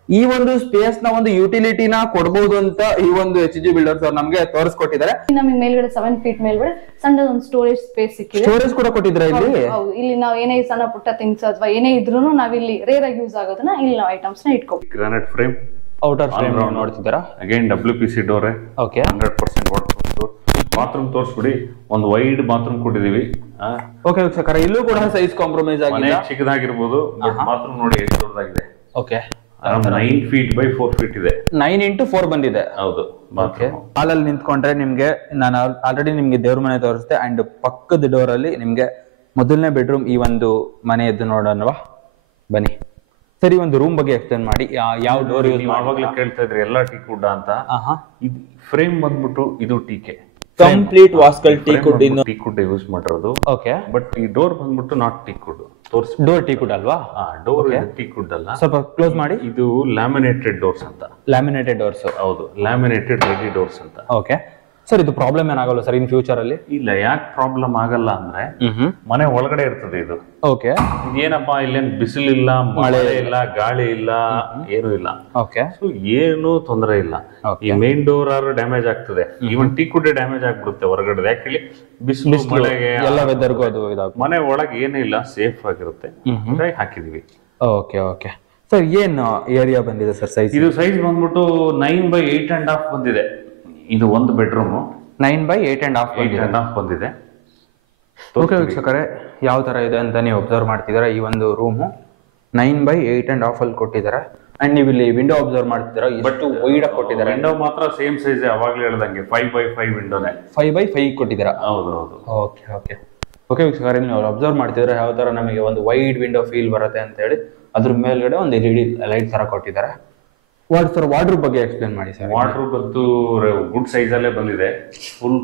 ಈ ಒಂದು ಸ್ಪೇಸ್ ನ ಒಂದು ಯುಟಿಲಿಟಿನ ಕೊಡಬಹುದು ಅಂತ ಈ ಒಂದು HG ಬಿಲ್ಡರ್ಸ್ ಅವ್ರು ನಮ್ಗೆ ತೋರಿಸ್ಕೊಟ್ಟಿದ್ದಾರೆ. ನಮಗೆ ಮೇಲ್ಗಡೆ 7 feet ಮೇಲ್ಗಡೆ ಸಣ್ಣ ಒಂದು ಸ್ಟೋರೇಜ್ ಸ್ಪೇಸ್ ಸಿಕ್ಕಿದೆ. ಸ್ಟೋರೇಜ್ ಕೂಡ ಕೊಟ್ಟಿದ್ರೆ ಇಲ್ಲಿ. ಹೌದು, ಇಲ್ಲಿ ನಾವು ಏನೇ ಸಣ್ಣ ಪುಟ್ಟ ಥಿಂಗ್ಸ್ ಅಥವಾ ಏನೇ ಇದ್ರೂ ನಾವಿಲ್ಲಿ ರೇರ್ ಆಗಿ ಯೂಸ್ ಆಗೋದನ್ನ ಇಲ್ಲಿ ನಾವು ಐಟಮ್ಸ್ ನ ಇಟ್ಕೋಬಹುದು. ಗ್ರಾನೈಟ್ ಫ್ರೇಮ್, ಔಟರ್ ಫ್ರೇಮ್ ನೋಡ್ತಿದ್ದೀರಾ. Again WPC door. Okay, 100% waterproof. Bathroom ತೋರಿಸ್ಬಿಡಿ, ಒಂದು ವೈಡ್ ಬಾತ್ರೂಮ್ ಕೊಟ್ಟಿದೀವಿ. ಓಕೆ ವೀಕ್ಷಕರೇ, ಇಲ್ಲೂ ಕೂಡ ಸೈಜ್ ಕಾಂಪ್ರಮೈಸ್ ಆಗಿದೆ. ಚಿಕ್ಕದಾಗಿರ್ಬೋದು, ಬಾತ್ರೂಮ್ ನೋಡಿ ಎಷ್ಟು ದೊಡ್ಡದಾಗಿದೆ. ಓಕೆ, 9 feet by 4 feet ಇದೆ. 9 into 4 ಬಂದಿದೆ. ಹೌದು. ಹಾಲಲ್ಲಿ ನಿಂತ್ಕೊಂಡ್ರೆ ನಿಮ್ಗೆ ನಾನು ಆಲ್ರೆಡಿ ನಿಮ್ಗೆ ದೇವ್ರ ಮನೆ ತೋರಿಸ್ತೆ. ಅಂಡ್ ಪಕ್ಕದ ಡೋರ್ ಅಲ್ಲಿ ನಿಮ್ಗೆ ಮೊದಲನೇ ಬೆಡ್ರೂಮ್ ಈ ಒಂದು ಮನೆಯದ್ದು ನೋಡೋಣವಾ, ಬನ್ನಿ. ಸರಿ, ಒಂದು ರೂಮ್ ಬಗ್ಗೆ ಎಕ್ಸ್ಪ್ಲೇನ್ ಮಾಡಿ. ಯಾವ ಡೋರ್ ಯೂಸ್ ಯಾವಾಗ್ಲೂ ಕೇಳ್ತಾ ಇದ್ರಿ ಎಲ್ಲ ಟೀಕ್ ವುಡ್ ಅಂತ. ಇದು ಫ್ರೇಮ್ ಬಂದ್ಬಿಟ್ಟು ಇದು ಟೀಕೆ ಕಂಪ್ಲೀಟ್ ವಾಸ್ಕಲ್ ಟೀಕ್ ವುಡ್ ಯೂಸ್ ಮಾಡಿರೋದು. ಓಕೆ, ಬಟ್ ಈ ಡೋರ್ ಬಂದ್ಬಿಟ್ಟು ನಾಟ್ ಟೀಕ್ ವುಡ್. ತೋರಿಸಿ, ಡೋರ್ ಟೀಕ್ ವುಡ್ ಅಲ್ವಾ? ಡೋರ್ ಟೀಕ್ ವುಡ್ ಅಲ್ಲ, ಸ್ವಲ್ಪ ಕ್ಲೋಸ್ ಮಾಡಿ. ಇದು ಲ್ಯಾಮಿನೇಟೆಡ್ ಡೋರ್ಸ್ ಅಂತ. Laminated doors. ಹೌದು, ಲ್ಯಾಮಿನೇಟೆಡ್ ರೆಡಿ ಡೋರ್ಸ್ ಅಂತ. ಓಕೆ ಸರ್, ಇದು ಪ್ರಾಬ್ಲಮ್ ಏನಾಗಲ್ಲ ಸರ್ ಇನ್ ಫ್ಯೂಚರ್ ಅಲ್ಲಿ? ಇಲ್ಲ, ಯಾಕೆ ಪ್ರಾಬ್ಲಮ್ ಆಗಲ್ಲ ಅಂದ್ರೆ ಮನೆ ಒಳಗಡೆ ಇರ್ತದೆ ಇದು. ಓಕೆ, ಏನಪ್ಪಾ ಇಲ್ಲೇನ್ ಬಿಸಿಲಿಲ್ಲ, ಮಳೆ ಇಲ್ಲ, ಗಾಳಿ ಇಲ್ಲ, ಏನು ಇಲ್ಲ. ಓಕೆ, ಸೊ ಏನು ತೊಂದರೆ ಇಲ್ಲ. ಈ ಮೇನ್ ಡೋರ್ ಆದ್ರೂ ಡ್ಯಾಮೇಜ್ ಆಗ್ತದೆ, ಈವನ್ ಟೀಕ್ ವುಡ್ ಡ್ಯಾಮೇಜ್ ಆಗ್ಬಿಡುತ್ತೆ ಹೊರಗಡೆ. ಯಾಕೆ ಹೇಳಿ, ಬಿಸಿಲು ಮಳೆಗೆ ಎಲ್ಲ ವೆದರ್ಗೂ ಅದು ಇದಾಗುತ್ತೆ. ಮನೆ ಒಳಗೆ ಏನೂ ಇಲ್ಲ, ಸೇಫ್ ಆಗಿರುತ್ತೆ. ಹಾಕಿದೀವಿ. ಓಕೆ ಓಕೆ ಸರ್, ಏನು ಏರಿಯಾ ಬಂದಿದೆ ಸರ್ ಸೈಜ್? ಇದು ಸೈಜ್ ಬಂದ್ಬಿಟ್ಟು 9/8.5 ಬಂದಿದೆ. ಇದು ಒಂದು ಬೆಡ್ರೂಮ್ 9/8.5 ಬಂದಿದೆ. ಓಕೆ ವೀಕ್ಷಕರೇ, ಯಾವ ತರ ಇದೆ ಅಂತ ನೀವು ಅಬ್ಸರ್ವ್ ಮಾಡ್ತಿದ್ದೀರಾ. ಈ ಒಂದು ರೂಮು 9/8.5 ಅಲ್ಲಿ ಕೊಟ್ಟಿದ್ದಾರೆ. ಅಂಡ್ ನೀವು ಇಲ್ಲಿ ವಿಂಡೋ ಅಬ್ಸರ್ವ್ ಮಾಡ್ತಿದ್ದೀರಾ, ಎಷ್ಟು ವೈಡ್ ಆಗಿ ಕೊಟ್ಟಿದ್ದಾರೆ. ವಿಂಡೋ ಮಾತ್ರ ಸೇಮ್ ಸೈಜ್, ಅವಾಗ್ಲೇ ಹೇಳ್ದಂಗೆ 5/5 ವಿಂಡೋನೇ. 5/5 ಕೊಟ್ಟಿದ್ದೀರಾ? ಹೌದು ಹೌದು. ಓಕೆ ಓಕೆ ಓಕೆ ವೀಕ್ಷಕರೇ, ನೀವು ಅಬ್ಸರ್ವ್ ಮಾಡ್ತಿದ್ರೆ ಯಾವ ತರ ನಮಗೆ ಒಂದು ವೈಡ್ ವಿಂಡೋ ಫೀಲ್ ಬರುತ್ತೆ ಅಂತ ಹೇಳಿ. ಅದ್ರ ಮೇಲ್ಗಡೆ ಒಂದು LED ಲೈಟ್ ತರ ಕೊಟ್ಟಿದ್ದಾರೆ. ವಾರ್ಡ್ರೂಬ್ ಬಗ್ಗೆ ಎಕ್ಸ್ಪ್ಲೇನ್ ಮಾಡಿ ಸರ್. ವಾರ್ಡ್ರೂಬ್ ಅಂತೂ ಗುಡ್ ಸೈಜ್ ಅಲ್ಲೇ ಬಂದಿದೆ. Full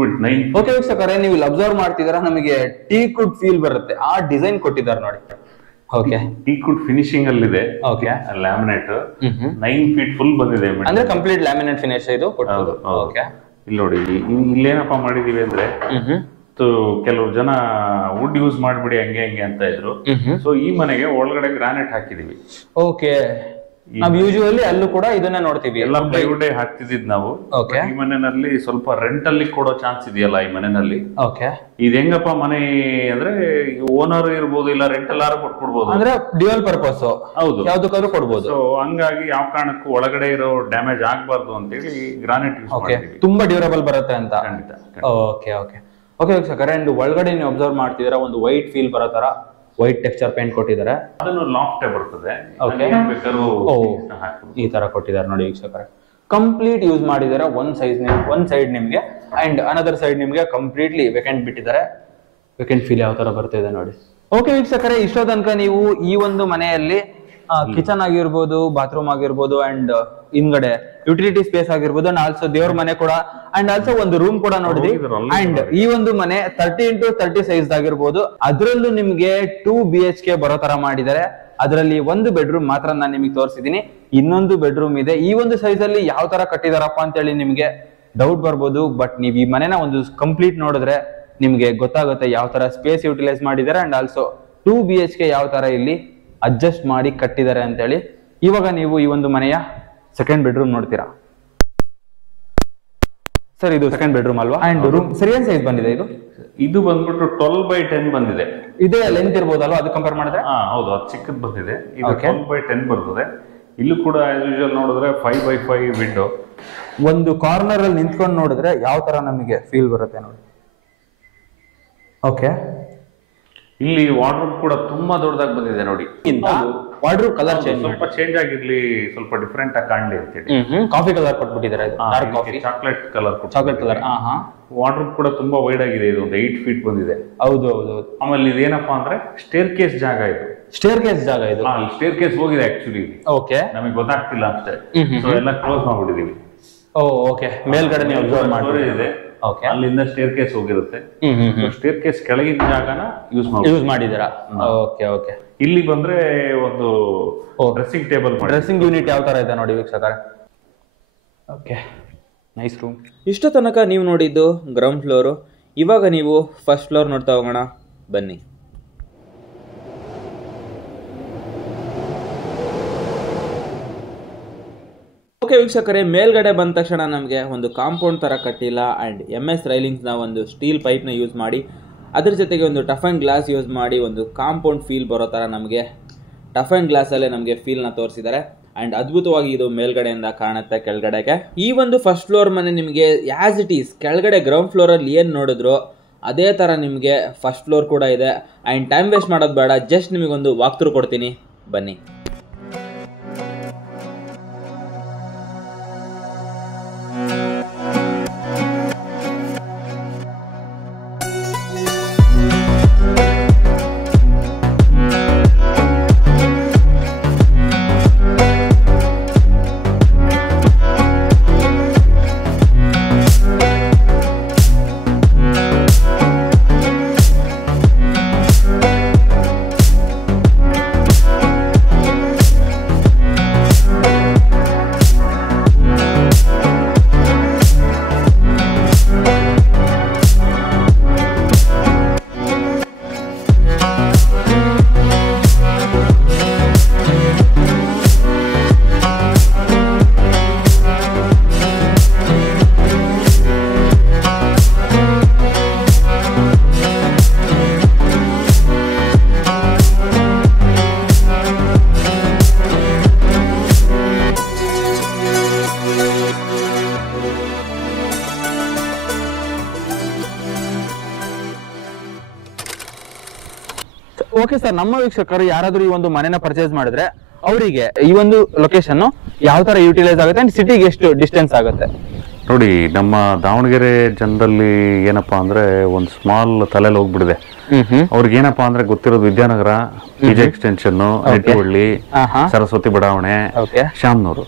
with 9. ಓಕೆ ವೀಕ್ಷಕರೇ, ನೀವು ಇಲ್ಲಿ ಅಬ್ಸರ್ವ್ ಮಾಡ್ತಿದ್ದೀರಾ, ನಮಗೆ ಟೀಕ್ ವುಡ್ ಫೀಲ್ ಬರುತ್ತೆ. ಆ ಡಿಸೈನ್ ಕೊಟ್ಟಿದ್ದಾರೆ ನೋಡಿ. ಓಕೆ, ಟೀಕ್ ವುಡ್ ಫಿನಿಶಿಂಗ್ ಅಲ್ಲಿ ಇದೆ. ಓಕೆ, ಲ್ಯಾಮಿನೇಟ್ 9 feet ಫುಲ್ ಬಂದಿದೆ. ಅಂದ್ರೆ ಕಂಪ್ಲೀಟ್ ಲ್ಯಾಮಿನೇಟ್ ಫಿನಿಶ್ ಇದು. ಓಕೆ, ಇಲ್ಲಿ ನೋಡಿ, ಇಲ್ಲೇನಪ್ಪ ಮಾಡಿದೀವಿ ಅಂದ್ರೆ, ಕೆಲವು ಜನ ವುಡ್ ಯೂಸ್ ಮಾಡ್ಬಿಡಿ ಹಂಗೆ ಹಂಗೆ ಅಂತ ಇದ್ರು. ಸೊ ಈ ಮನೆಗೆ ಒಳಗಡೆ ಗ್ರಾನೈಟ್ ಹಾಕಿದೀವಿ. ಓಕೆ, ನಾವು ಯೂಶುವಲಿ ಅಲ್ಲೂ ಕೂಡ ಇದನ್ನ ನೋಡ್ತೀವಿ, ಎಲ್ಲ ಪ್ಲೈವುಡ್ ಹಾಕ್ತಿದ್ ನಾವು. ಈ ಮನೆಯಲ್ಲಿ ಸ್ವಲ್ಪ ರೆಂಟ್ ಅಲ್ಲಿ ಕೊಡೋ ಚಾನ್ಸ್ ಇದೆಯಲ್ಲ ಈ ಮನೆಯಲ್ಲಿ. ಓಕೆ, ಇದು ಹೆಂಗಪ್ಪ ಮನೆ ಅಂದ್ರೆ ಓನರ್ ಇರ್ಬೋದು, ಇಲ್ಲ ರೆಂಟ್ ಎಲ್ಲಾರು ಕೊಟ್ಬಿಡ್ಬೋದು. ಅಂದ್ರೆ ಡ್ಯುಯಲ್ ಪರ್ಪಸ್. ಹೌದು, ಯಾವ್ದಕ್ಕಾದ್ರೂ ಕೊಡ್ಬೋದು. ಸೊ ಹಂಗಾಗಿ ಯಾವ ಕಾರಣಕ್ಕೂ ಒಳಗಡೆ ಇರೋ ಡ್ಯಾಮೇಜ್ ಆಗ್ಬಾರ್ದು ಅಂತ ಹೇಳಿ ಗ್ರಾನೈಟ್ ಯೂಸ್ ಮಾಡ್ತೀವಿ. ತುಂಬಾ ಡ್ಯೂರಬಲ್ ಬರುತ್ತೆ ಅಂತ. ಖಂಡಿತ. ಓಕೆ ಓಕೆ ಓಕೆ ವೀಕ್ಷಕರೇ, ಒಳಗಡೆ ನೀವು ಅಬ್ಸರ್ವ್ ಮಾಡ್ತಿದ್ದೀರಾ, ಒಂದು ವೈಟ್ ಫೀಲ್ ಬರೋ ತರ ವೈಟ್ ಟೆಕ್ಸ್ಚರ್ ಪೇಂಟ್ ಕೊಟ್ಟಿದ್ದಾರೆ. ಅದನ್ನು ಲಾಫ್ಟ್ ಬರ್ತದೆ. ಈ ತರ ಕೊಟ್ಟಿದ್ದಾರೆ ನೋಡಿ ವೀಕ್ಷಕರೇ. ಕಂಪ್ಲೀಟ್ ಯೂಸ್ ಮಾಡಿದ್ದಾರೆ. ಒಂದ್ ಸೈಡ್ ನಿಮ್ಗೆ ಅಂಡ್ ಅನದರ್ ಸೈಡ್ ನಿಮ್ಗೆ ಕಂಪ್ಲೀಟ್ಲಿ ವೇಕೆಂಟ್ ಬಿಟ್ಟಿದ್ದಾರೆ. ವೇಕೆಂಟ್ ಫೀಲ್ ಯಾವ ತರ ಬರ್ತಿದೆ ನೋಡಿ. ಓಕೆ ವೀಕ್ಷಕರೇ, ಇಷ್ಟೋ ತನಕ ನೀವು ಈ ಒಂದು ಮನೆಯಲ್ಲಿ ಕಿಚನ್ ಆಗಿರ್ಬೋದು, ಬಾತ್ರೂಮ್ ಆಗಿರ್ಬೋದು, ಅಂಡ್ ಹಿಂದ್ಗಡೆ ಯುಟಿಲಿಟಿ ಸ್ಪೇಸ್ ಆಗಿರ್ಬೋದು, ಅಂಡ್ ಆಲ್ಸೋ ದೇವ್ರ ಮನೆ ಕೂಡ, ಅಂಡ್ ಆಲ್ಸೋ ಒಂದು ರೂಮ್ ಕೂಡ ನೋಡಿದ್ವಿ. ಅಂಡ್ ಈ ಒಂದು ಮನೆ 30 into 30 ಸೈಜ್ ಆಗಿರ್ಬೋದು. ಅದರಲ್ಲೂ ನಿಮ್ಗೆ 2 BHK ಬರೋ ತರ ಮಾಡಿದ್ದಾರೆ. ಅದರಲ್ಲಿ ಒಂದು ಬೆಡ್ರೂಮ್ ಮಾತ್ರ ನಾನು ನಿಮಗೆ ತೋರಿಸಿದೀನಿ, ಇನ್ನೊಂದು ಬೆಡ್ರೂಮ್ ಇದೆ. ಈ ಒಂದು ಸೈಜ್ ಅಲ್ಲಿ ಯಾವ ತರ ಕಟ್ಟಿದಾರಪ್ಪ ಅಂತ ಹೇಳಿ ನಿಮ್ಗೆ ಡೌಟ್ ಬರ್ಬೋದು. ಬಟ್ ನೀವು ಈ ಮನೆನ ಒಂದು ಕಂಪ್ಲೀಟ್ ನೋಡಿದ್ರೆ ನಿಮ್ಗೆ ಗೊತ್ತಾಗುತ್ತೆ ಯಾವ ತರ ಸ್ಪೇಸ್ ಯುಟಿಲೈಸ್ ಮಾಡಿದ್ದಾರೆ, ಅಂಡ್ ಆಲ್ಸೋ 2 BHK ಯಾವ ತರ ಇಲ್ಲಿ ಅಡ್ಜಸ್ಟ್ ಮಾಡಿ ಕಟ್ಟಿದ್ದಾರೆ ಅಂತ ಹೇಳಿ. ಇವಾಗ ನೀವು ಈ ಒಂದು ಮನೆಯ ಸೆಕೆಂಡ್ ಬೆಡ್ರೂಮ್ ನೋಡ್ತೀರಾ ಸರ್. ಇದು ಸೆಕೆಂಡ್ ಬೆಡ್ರೂಮ್ ಅಲ್ವಾ? ಅಂಡ್ ರೂಮ್ ಸರಿಯಾದ ಸೈಜ್ ಬಂದಿದೆ. ಇದು ಬಂದ್ಬಿಟ್ಟು 12/10 ಬಂದಿದೆ. ಇದೇ ಲೆಂತ್ ಇರ್ಬೋದಲ್ವಾ ಅದು ಕಂಪೇರ್ ಮಾಡಿದ್ರೆ? ಹೌದು, ಅದು ಚಿಕ್ಕದ್ ಬಂದಿದೆ. ಇದು 12/10 ಬರ್ತದೆ. ಇಲ್ಲೂ ಕೂಡ ಆಸ್ ಯೂಶುವಲ್ ನೋಡಿದ್ರೆ 5/5 ವಿಂಡೋ. ಒಂದು ಕಾರ್ನರ್ ಅಲ್ಲಿ ನಿಂತ್ಕೊಂಡು ನೋಡಿದ್ರೆ ಯಾವ ತರ ನಮಗೆ ಫೀಲ್ ಬರುತ್ತೆ ನೋಡಿ. ಓಕೆ, ಇಲ್ಲಿ ವಾರ್ಡ್ರೋಬ್ ಕೂಡ ತುಂಬಾ ದೊಡ್ಡದಾಗಿ ಬಂದಿದೆ ನೋಡಿ. ವಾರ್ಡ್ರೋಬ್ ಕಲರ್ ಸ್ವಲ್ಪ ಚೇಂಜ್ ಆಗಿರ್ಲಿ, ಸ್ವಲ್ಪ ಡಿಫ್ರೆಂಟ್ ಆಗಿ ಕಾಣಲಿ ಅಂತೇಳಿ ಕಾಫಿ ಕಲರ್ ಕೊಟ್ಬಿಟ್ಟಿದ್ದಾರೆ. Chocolate colour. ವಾರ್ಡ್ರೋಬ್ ಕೂಡ ತುಂಬಾ ವೈಡ್ ಆಗಿದೆ. ಇದು ಒಂದು 8 ಫೀಟ್ ಬಂದಿದೆ. ಹೌದು ಹೌದು. ಆಮೇಲೆ ಇದೇನಪ್ಪಾ ಅಂದ್ರೆ ಸ್ಟೇರ್ ಕೇಸ್ ಜಾಗ ಇದು. ಸ್ಟೇರ್ ಕೇಸ್ ಸ್ಟೇರ್ ಕೇಸ್ ಹೋಗಿದೆ ಆಕ್ಚುಲಿ. ಓಕೆ, ನಮಗೆ ಗೊತ್ತಾಗ್ತಿಲ್ಲ ಅಷ್ಟೇ. ಸೊ ಎಲ್ಲ ಕ್ಲೋಸ್ ಮಾಡ್ಬಿಟ್ಟಿದೀವಿ. ಓಕೆ, ಮೇಲ್ಗಡೆ ನೀವು ಅಬ್ಸರ್ವ್ ಮಾಡಿ ಇದೆ. ಅಲ್ಲಿಂದ ಸ್ಟೇರ್ ಕೇಸ್ ಹೋಗಿರುತ್ತೆ. ಸ್ಟೇರ್ ಕೇಸ್ ಕೆಳಗಿನ ಜಾಗನ ಯೂಸ್ ಮಾಡಿದ್ದೀರಾ. Okay okay. ಇಲ್ಲಿ ಬಂದ್ರೆ ಒಂದು ಡ್ರೆಸ್ಸಿಂಗ್ ಟೇಬಲ್, ಡ್ರೆಸ್ಸಿಂಗ್ ಯೂನಿಟ್ ಯಾವ ತರ ಇದೆ ನೋಡಿ ವೀಕ್ಷಕರೇ. Okay, nice room. ಇಷ್ಟು ತನಕ ನೀವು ನೋಡಿದ್ದು ಗ್ರೌಂಡ್ ಫ್ಲೋರು. ಇವಾಗ ನೀವು ಫಸ್ಟ್ ಫ್ಲೋರ್ ನೋಡ್ತಾ ಹೋಗೋಣ ಬನ್ನಿ. ಓಕೆ ವೀಕ್ಷಕರೇ, ಮೇಲ್ಗಡೆ ಬಂದ ತಕ್ಷಣ ನಮಗೆ ಒಂದು ಕಾಂಪೌಂಡ್ ಥರ ಕಟ್ಟಿಲ್ಲ ಆ್ಯಂಡ್ MS ರೈಲಿಂಗ್ಸ್ನ ಒಂದು ಸ್ಟೀಲ್ ಪೈಪ್ನ ಯೂಸ್ ಮಾಡಿ ಅದ್ರ ಜೊತೆಗೆ ಒಂದು ಟಫ್ ಆ್ಯಂಡ್ ಗ್ಲಾಸ್ ಯೂಸ್ ಮಾಡಿ ಒಂದು ಕಾಂಪೌಂಡ್ ಫೀಲ್ ಬರೋ ಥರ ನಮಗೆ ಟಫ್ ಆ್ಯಂಡ್ ಗ್ಲಾಸಲ್ಲೇ ನಮಗೆ ಫೀಲ್ನ ತೋರಿಸಿದ್ದಾರೆ. ಆ್ಯಂಡ್ ಅದ್ಭುತವಾಗಿ ಇದು ಮೇಲ್ಗಡೆಯಿಂದ ಕಾಣುತ್ತೆ ಕೆಳಗಡೆಗೆ. ಈ ಒಂದು ಫಸ್ಟ್ ಫ್ಲೋರ್ ಮನೆ ನಿಮಗೆ ಆ್ಯಸ್ ಇಟ್ ಈಸ್ ಕೆಳಗಡೆ ಗ್ರೌಂಡ್ ಫ್ಲೋರಲ್ಲಿ ಏನು ನೋಡಿದ್ರು ಅದೇ ಥರ ನಿಮಗೆ ಫಸ್ಟ್ ಫ್ಲೋರ್ ಕೂಡ ಇದೆ. ಆ್ಯಂಡ್ ಟೈಮ್ ವೇಸ್ಟ್ ಮಾಡೋದು ಬೇಡ, ಜಸ್ಟ್ ನಿಮಗೊಂದು ವಾಕ್ ಥ್ರೂ ಕೊಡ್ತೀನಿ ಬನ್ನಿ. ಓಕೆ ಸರ್, ನಮ್ಮ ವೀಕ್ಷಕರು ಯಾರಾದ್ರೂ ಈ ಒಂದು ಮನೆನ ಪರ್ಚೇಸ್ ಮಾಡಿದ್ರೆ ಅವರಿಗೆ ಈ ಒಂದು ಲೊಕೇಶನ್ ಯಾವ ತರ ಯೂಟಿಲೈಸ್ ಆಗುತ್ತೆ ಅಂಡ್ ಸಿಟಿಗೆ ಎಷ್ಟು ಡಿಸ್ಟೆನ್ಸ್ ಆಗುತ್ತೆ? ನೋಡಿ, ನಮ್ಮ ದಾವಣಗೆರೆ ಜನರಲ್ಲಿ ಏನಪ್ಪಾ ಅಂದ್ರೆ ಒಂದು ಸ್ಮಾಲ್ ತಲೆಯಲ್ಲಿ ಹೋಗ್ಬಿಡಿದೆ. ಅವ್ರಿಗೆ ಏನಪ್ಪಾ ಅಂದ್ರೆ ಗೊತ್ತಿರೋದು ವಿದ್ಯಾನಗರ, PG ಎಕ್ಸ್ಟೆನ್ಷನ್, ನೆಟ್ಟಿಹಳ್ಳಿ, ಸರಸ್ವತಿ ಬಡಾವಣೆ, ಶಾಮನೂರು,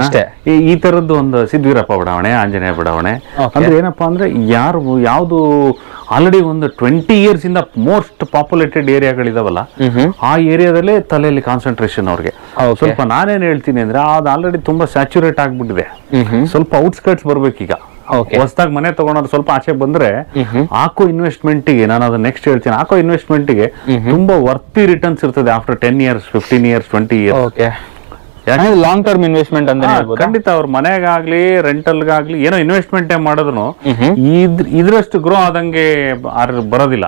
ಇಷ್ಟೇ. ಈ ತರದ್ದು ಒಂದು ಸಿದ್ಧವೀರಪ್ಪ ಬಡಾವಣೆ, ಆಂಜನೇಯ ಬಡಾವಣೆ. ಅಂದ್ರೆ ಏನಪ್ಪಾ ಅಂದ್ರೆ ಯಾವ್ದು ಆಲ್ರೆಡಿ ಒಂದು 20 years ಇಂದ ಮೋಸ್ಟ್ ಪಾಪ್ಯುಲೇಟೆಡ್ ಏರಿಯಾಗಳಿದಾವಲ್ಲ, ಆ ಏರಿಯಾದಲ್ಲೇ ತಲೆಯಲ್ಲಿ ಕಾನ್ಸಂಟ್ರೇಷನ್ ಅವ್ರಿಗೆ. ಸ್ವಲ್ಪ ನಾನೇನ್ ಹೇಳ್ತೀನಿ ಅಂದ್ರೆ ಅದು ಆಲ್ರೆಡಿ ತುಂಬಾ ಸ್ಯಾಚುರೇಟ್ ಆಗ್ಬಿಟ್ಟಿದೆ. ಸ್ವಲ್ಪ ಔಟ್ಸ್ಕರ್ಟ್ಸ್ ಬರ್ಬೇಕೀಗ. ಹೊಸದಾಗಿ ಮನೆ ತಗೊಂಡ್ರೆ ಸ್ವಲ್ಪ ಆಚೆ ಬಂದ್ರೆ ಹಾಕೋ ಇನ್ವೆಸ್ಟ್ಮೆಂಟ್ ಗೆ, ನಾನು ಅದನ್ನ ನೆಕ್ಸ್ಟ್ ಹೇಳ್ತೀನಿ, ಹಾಕೋ ಇನ್ವೆಸ್ಟ್ಮೆಂಟ್ ಗೆ ತುಂಬಾ ವರ್ತಿ ರಿಟರ್ನ್ಸ್ ಇರ್ತದೆ after 10 years, 15 years, 20 years. Long term investment ಅಂತ ಖಂಡಿತ. ಅವ್ರ ಮನೆಗಾಗ್ಲಿ ರೆಂಟಲ್ಗಾಗ್ಲಿ ಏನೋ ಇನ್ವೆಸ್ಟ್ಮೆಂಟ್ ಮಾಡಿದ್ರು ಇದ್ರಷ್ಟು ಗ್ರೋ ಆದಂಗೆ ಬರೋದಿಲ್ಲ.